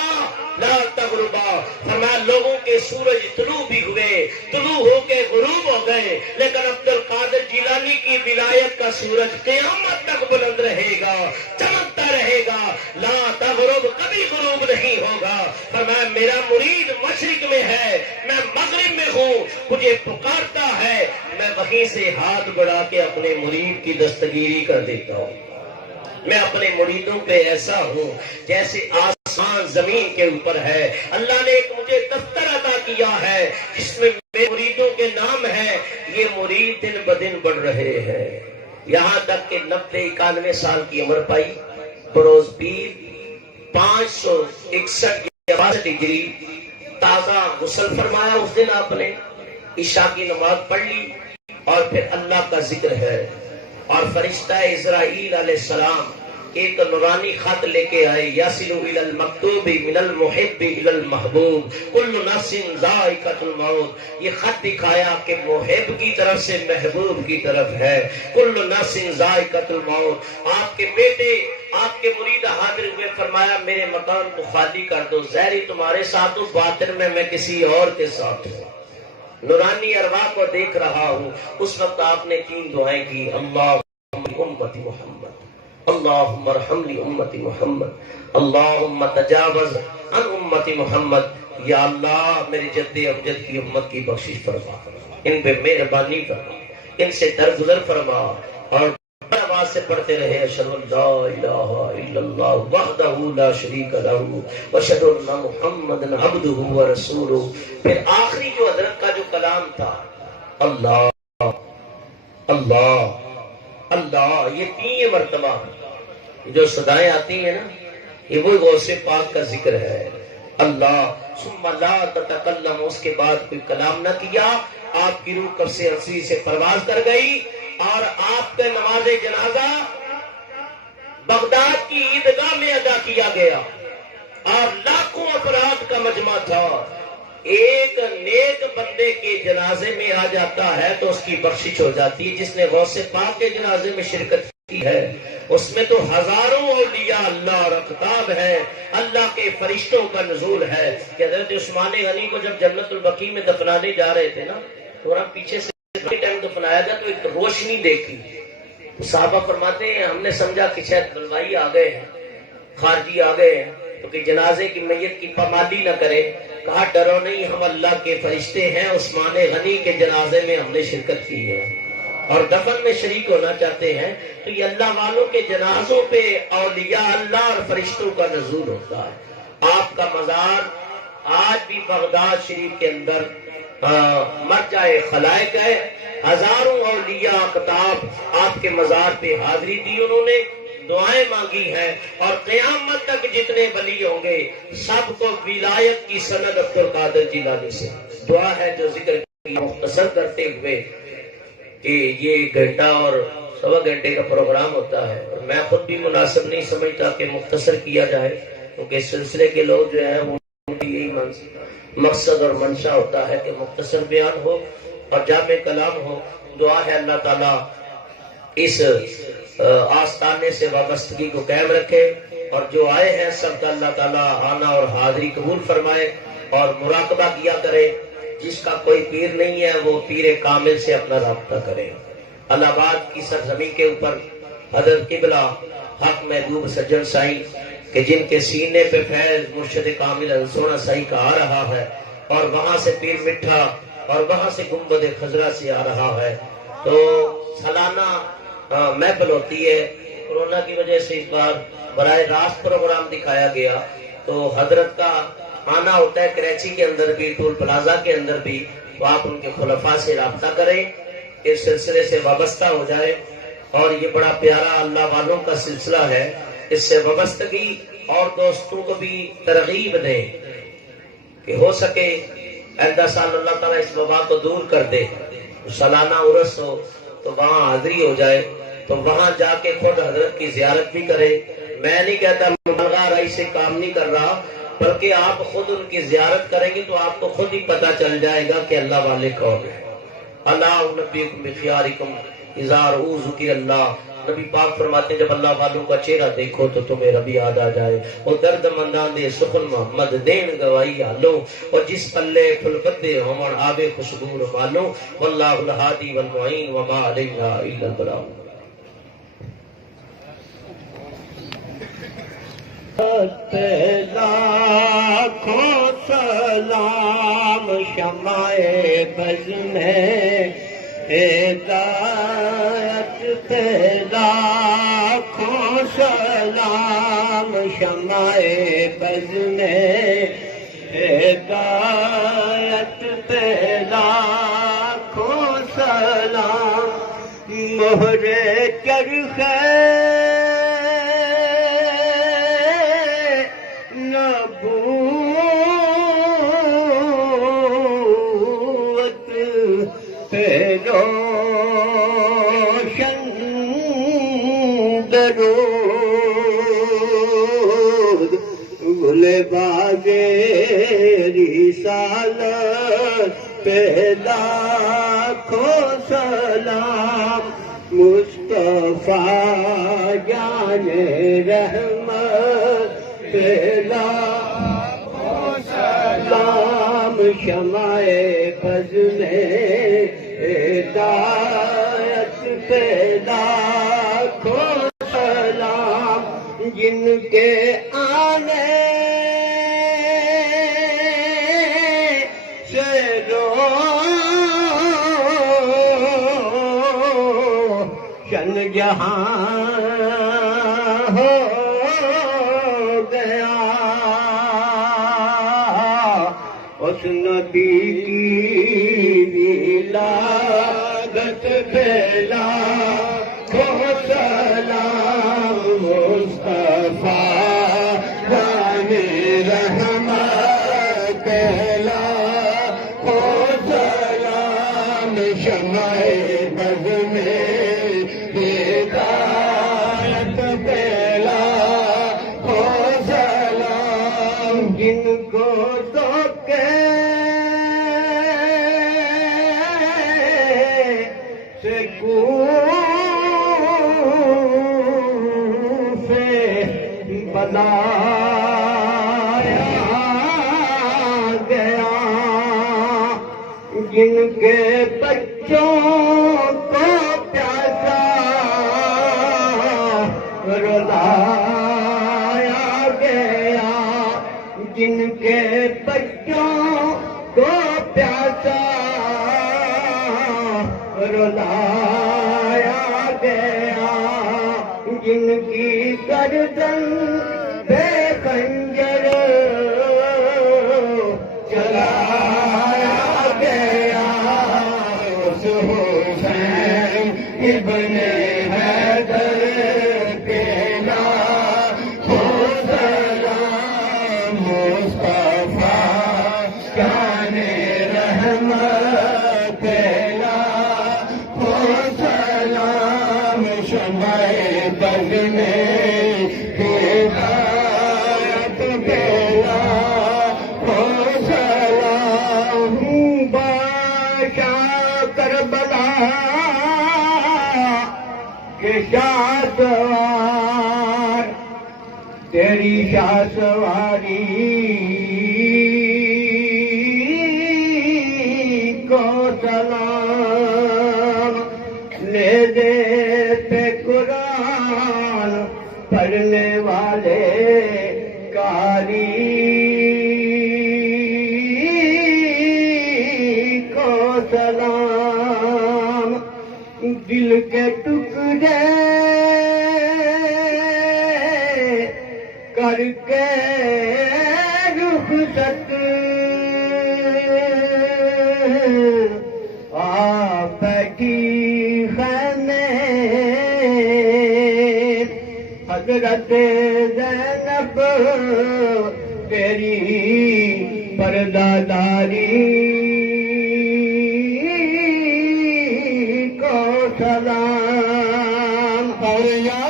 لا تغربا۔ فرمایا لوگوں کے سورج طلوع بھی ہوئے، طلوع ہو کے غروب ہو گئے، لیکن عبد القادر جیلانی کی ولایت کا سورج قیامت تک بلند رہے گا، چمکتا رہے گا، لا تغرب، کبھی غروب نہیں ہوگا۔ فرمایا میرا مرید مشرق میں ہے، میں مغرب میں ہوں، مجھے پکارتا ہے، میں وہیں سے ہاتھ بڑھا کے اپنے مرید کی دستگیری کر دیتا ہوں۔ میں اپنے مریدوں پہ ایسا ہوں جیسے آسمان زمین کے اوپر ہے۔ اللہ نے ایک مجھے دفتر عطا کیا ہے جس میں میرے مریدوں کے نام ہیں، یہ مرید دن بدن بڑھ رہے ہیں، یہاں تک کہ 90-91 سال کی عمر پائی، بروز پیر 561 ڈگری تازہ غسل فرمایا اس دن آپ نے، عشاء کی نماز پڑھ لی، اور پھر اللہ کا ذکر ہے، اور فرشتہ اسرائیل علیہ السلام ایک نورانی خط لے کے آئے، یاسلو الی المکتوب من المحب الی المحبوب کل نفس ذائقۃ الموت۔ یہ خط دکھایا کہ محب کی طرف سے محبوب کی طرف ہے، کل نفس ذائقۃ الموت۔ آپ کے بیٹے، آپ کے مرید حاضر ہوئے، فرمایا میرے مکان کو خالی کر دو، ظاہری تمہارے ساتھ ہوں، باطن میں کسی اور کے ساتھ ہوں، نورانی ارواح کو دیکھ رہا ہوں۔ اس وقت آپ نے 3 دعائیں کی، اللہم امتی محمد، اللہم ارحمنی امتی محمد، اللہم تجاوز عن امتی محمد۔ یا اللہ میرے جد امجد کی امت کی بخشش فرما، ان پہ مہربانی فرما، ان سے درگزر فرما، اور آواز سے پڑھتے رہے اشہد ان لا الہ الا اللہ وحدہ لا شریک لہ واشہد ان محمدا عبدہ ورسولہ۔ پھر آخری جو حضرت کا جو کلام تھا، اللہ اللہ اللہ، یہ 3 مرتبہ جو صدائیں آتی ہیں نا، یہ وہی غوث پاک کا ذکر ہے، اللہ ثم لا تتکلم، اس کے بعد کوئی کلام نہ کیا، آپ کی روح قبض عصری سے پرواز کر گئی، اور آپ کا نماز جنازہ بغداد کی عیدگاہ میں ادا کیا گیا، اور لاکھوں افراد کا مجمع تھا۔ ایک نیک بندے کے جنازے میں آ جاتا ہے تو اس کی بخشش ہو جاتی ہے، جس نے غوث پاک کے جنازے میں شرکت کی ہے اس میں تو ہزاروں اولیاء اللہ اور اقطاب ہے، اللہ کے فرشتوں کا نزول ہے کہ حضرت عثمان غنی کو جب جنت البقیع میں دفنانے جا رہے تھے نا، تو وہاں پیچھے سے ٹائم دفنایا گیا تو ایک روشنی دیکھی، صحابہ فرماتے ہیں ہم نے سمجھا کہ شاید بلوائی آ گئے ہیں، خارجی آ گئے ہیں تو کہ جنازے کی میت کی پامالی نہ کرے. کہا ڈرو نہیں، ہم اللہ کے فرشتے ہیں، عثمان غنی کے جنازے میں ہم نے شرکت کی ہے اور دفن میں شریک ہونا چاہتے ہیں. تو یہ اللہ والوں کے جنازوں پہ اولیاء اللہ اور فرشتوں کا نزول ہوتا ہے. آپ کا مزار آج بھی بغداد شریف کے اندر مرجع خلائق ہے. ہزاروں اولیاء اقطاب آپ کے مزار پہ حاضری دی، انہوں نے دعائیں مانگی ہیں، اور قیامت تک جتنے ولی ہوں گے سب کو ولایت کی سند عبد القادر جیلانی سے دعا ہے. جو ذکر مختصر کرتے ہوئے کہ یہ 1 گھنٹہ اور 1.25 گھنٹے کا پروگرام ہوتا ہے، اور میں خود بھی مناسب نہیں سمجھتا کہ مختصر کیا جائے، کیونکہ اس سلسلے کے لوگ جو ہیں وہ یہی مقصد اور منشا ہوتا ہے کہ مختصر بیان ہو اور جامع کلام ہو. دعا ہے اللہ تعالیٰ اس آستانے سے وابستگی کو قائم رکھے، اور جو آئے ہیں سب کا اللہ تعالیٰ آنا اور حاضری قبول فرمائے، اور مراقبہ کیا کرے. جس کا کوئی پیر نہیں ہے وہ پیر کامل سے اپنا رابطہ کرے. الہ آباد کی سرزمین کے اوپر حضرت قبلہ حق محبوب سجن سائیں کہ جن کے سینے پہ فیض مرشد کامل سونا سائی کا آ رہا ہے، اور وہاں سے پیر مٹھا اور وہاں سے گنبد خضرا سے آ رہا ہے، تو سالانہ محفل ہوتی ہے. کورونا کی وجہ سے اس بار براہ راست پروگرام دکھایا گیا، تو حضرت کا آنا ہوتا ہے کراچی کے اندر بھی، ٹول پلازا کے اندر بھی. تو آپ ان کے خلفاء سے رابطہ کریں، اس سلسلے سے وابستہ ہو جائے. اور یہ بڑا پیارا اللہ والوں کا سلسلہ ہے، اس سے وابستگی اور دوستوں کو بھی ترغیب دیں کہ ہو سکے آئندہ سال اللہ تعالیٰ اس وبا کو دور کر دے. سالانہ عرس ہو تو وہاں حاضری ہو جائے، تو وہاں جا کے خود حضرت کی زیارت بھی کرے. میں نہیں کہتا مبالغہ رائی سے کام نہیں کر رہا، بلکہ آپ خود ان کی زیارت کریں گے تو آپ کو خود ہی پتہ چل جائے گا کہ اللہ والے کون ہیں. اللہ نبیکم بخیارکم اذا رؤوا ذکر اللہ. نبی پاک فرماتے ہیں جب اللہ والوں کا چہرہ دیکھو تو تمہیں ربی یاد آ جائے. وہ درد مندان دے سخن محمد دین گواہی آلو، اور جس پلے پھل پتے ہمن آبے خوشبو مالو. واللہ الہادی والمعین وما علینا الا البلاغ. لاکھوں سلام شمع بز میں ہدایت پہ، لاکھوں سلام شمع بز میں ہدایت پہ، لاکھوں سلام مہر چرخ باغ رسالت پہ لاکھوں سلام، مصطفیٰ جان رحمت پہ لاکھوں سلام، شمع بز میں ہدایت پہ لاکھوں سلام، جن کے آنے جہاں ہو گیا، اس نبی کی ولادت پہ لاکھوں سلام، مصطفیٰ جان رحمت پہ لاکھوں سلام، شمع بز میں ہدایت پہ لاکھوں سلام، جن کو دھوکے سے بلایا گیا جن کے بچوں کو پیاسا رلایا گیا جن کے بچوں کو پیاسا رلایا گیا جن کی گردن بے خنجر چلایا گیا اس حسین ابن حیدر کے لاکھوں سلام مصطفیٰ شان رحمت کے لاکھوں سلام شمع بز میں ہدایت کے لاکھوں سلام بادشاہ کربلا کے شاہ سوار تیری شاہ سواری کو سلام لے دے پہ قرآن پڑھنے والے قاری کو سلام دل کے ٹکڑے کر کے رخصت آ بیٹھی خیمے حضرت زینب تیری پرداداری کو سلام یا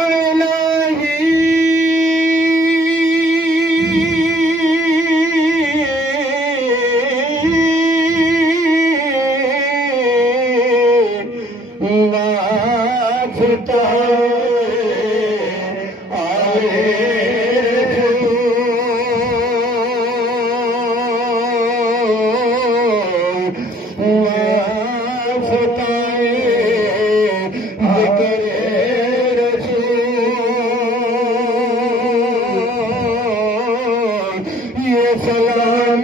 سلام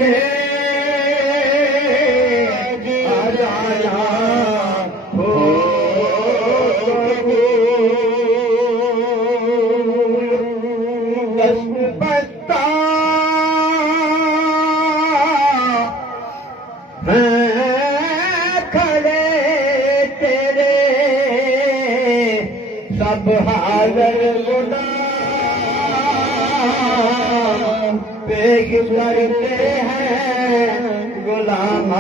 کھڑے تیرے سب حاضر غلام پیش کرتے ہیں غلام